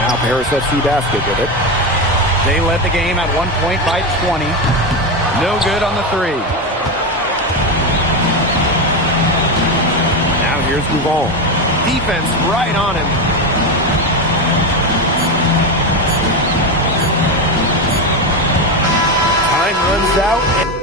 Now Paris FC Basket with it. They led the game at one point by 20. No good on the three. Now here's Gougon. Defense right on him. Time runs out.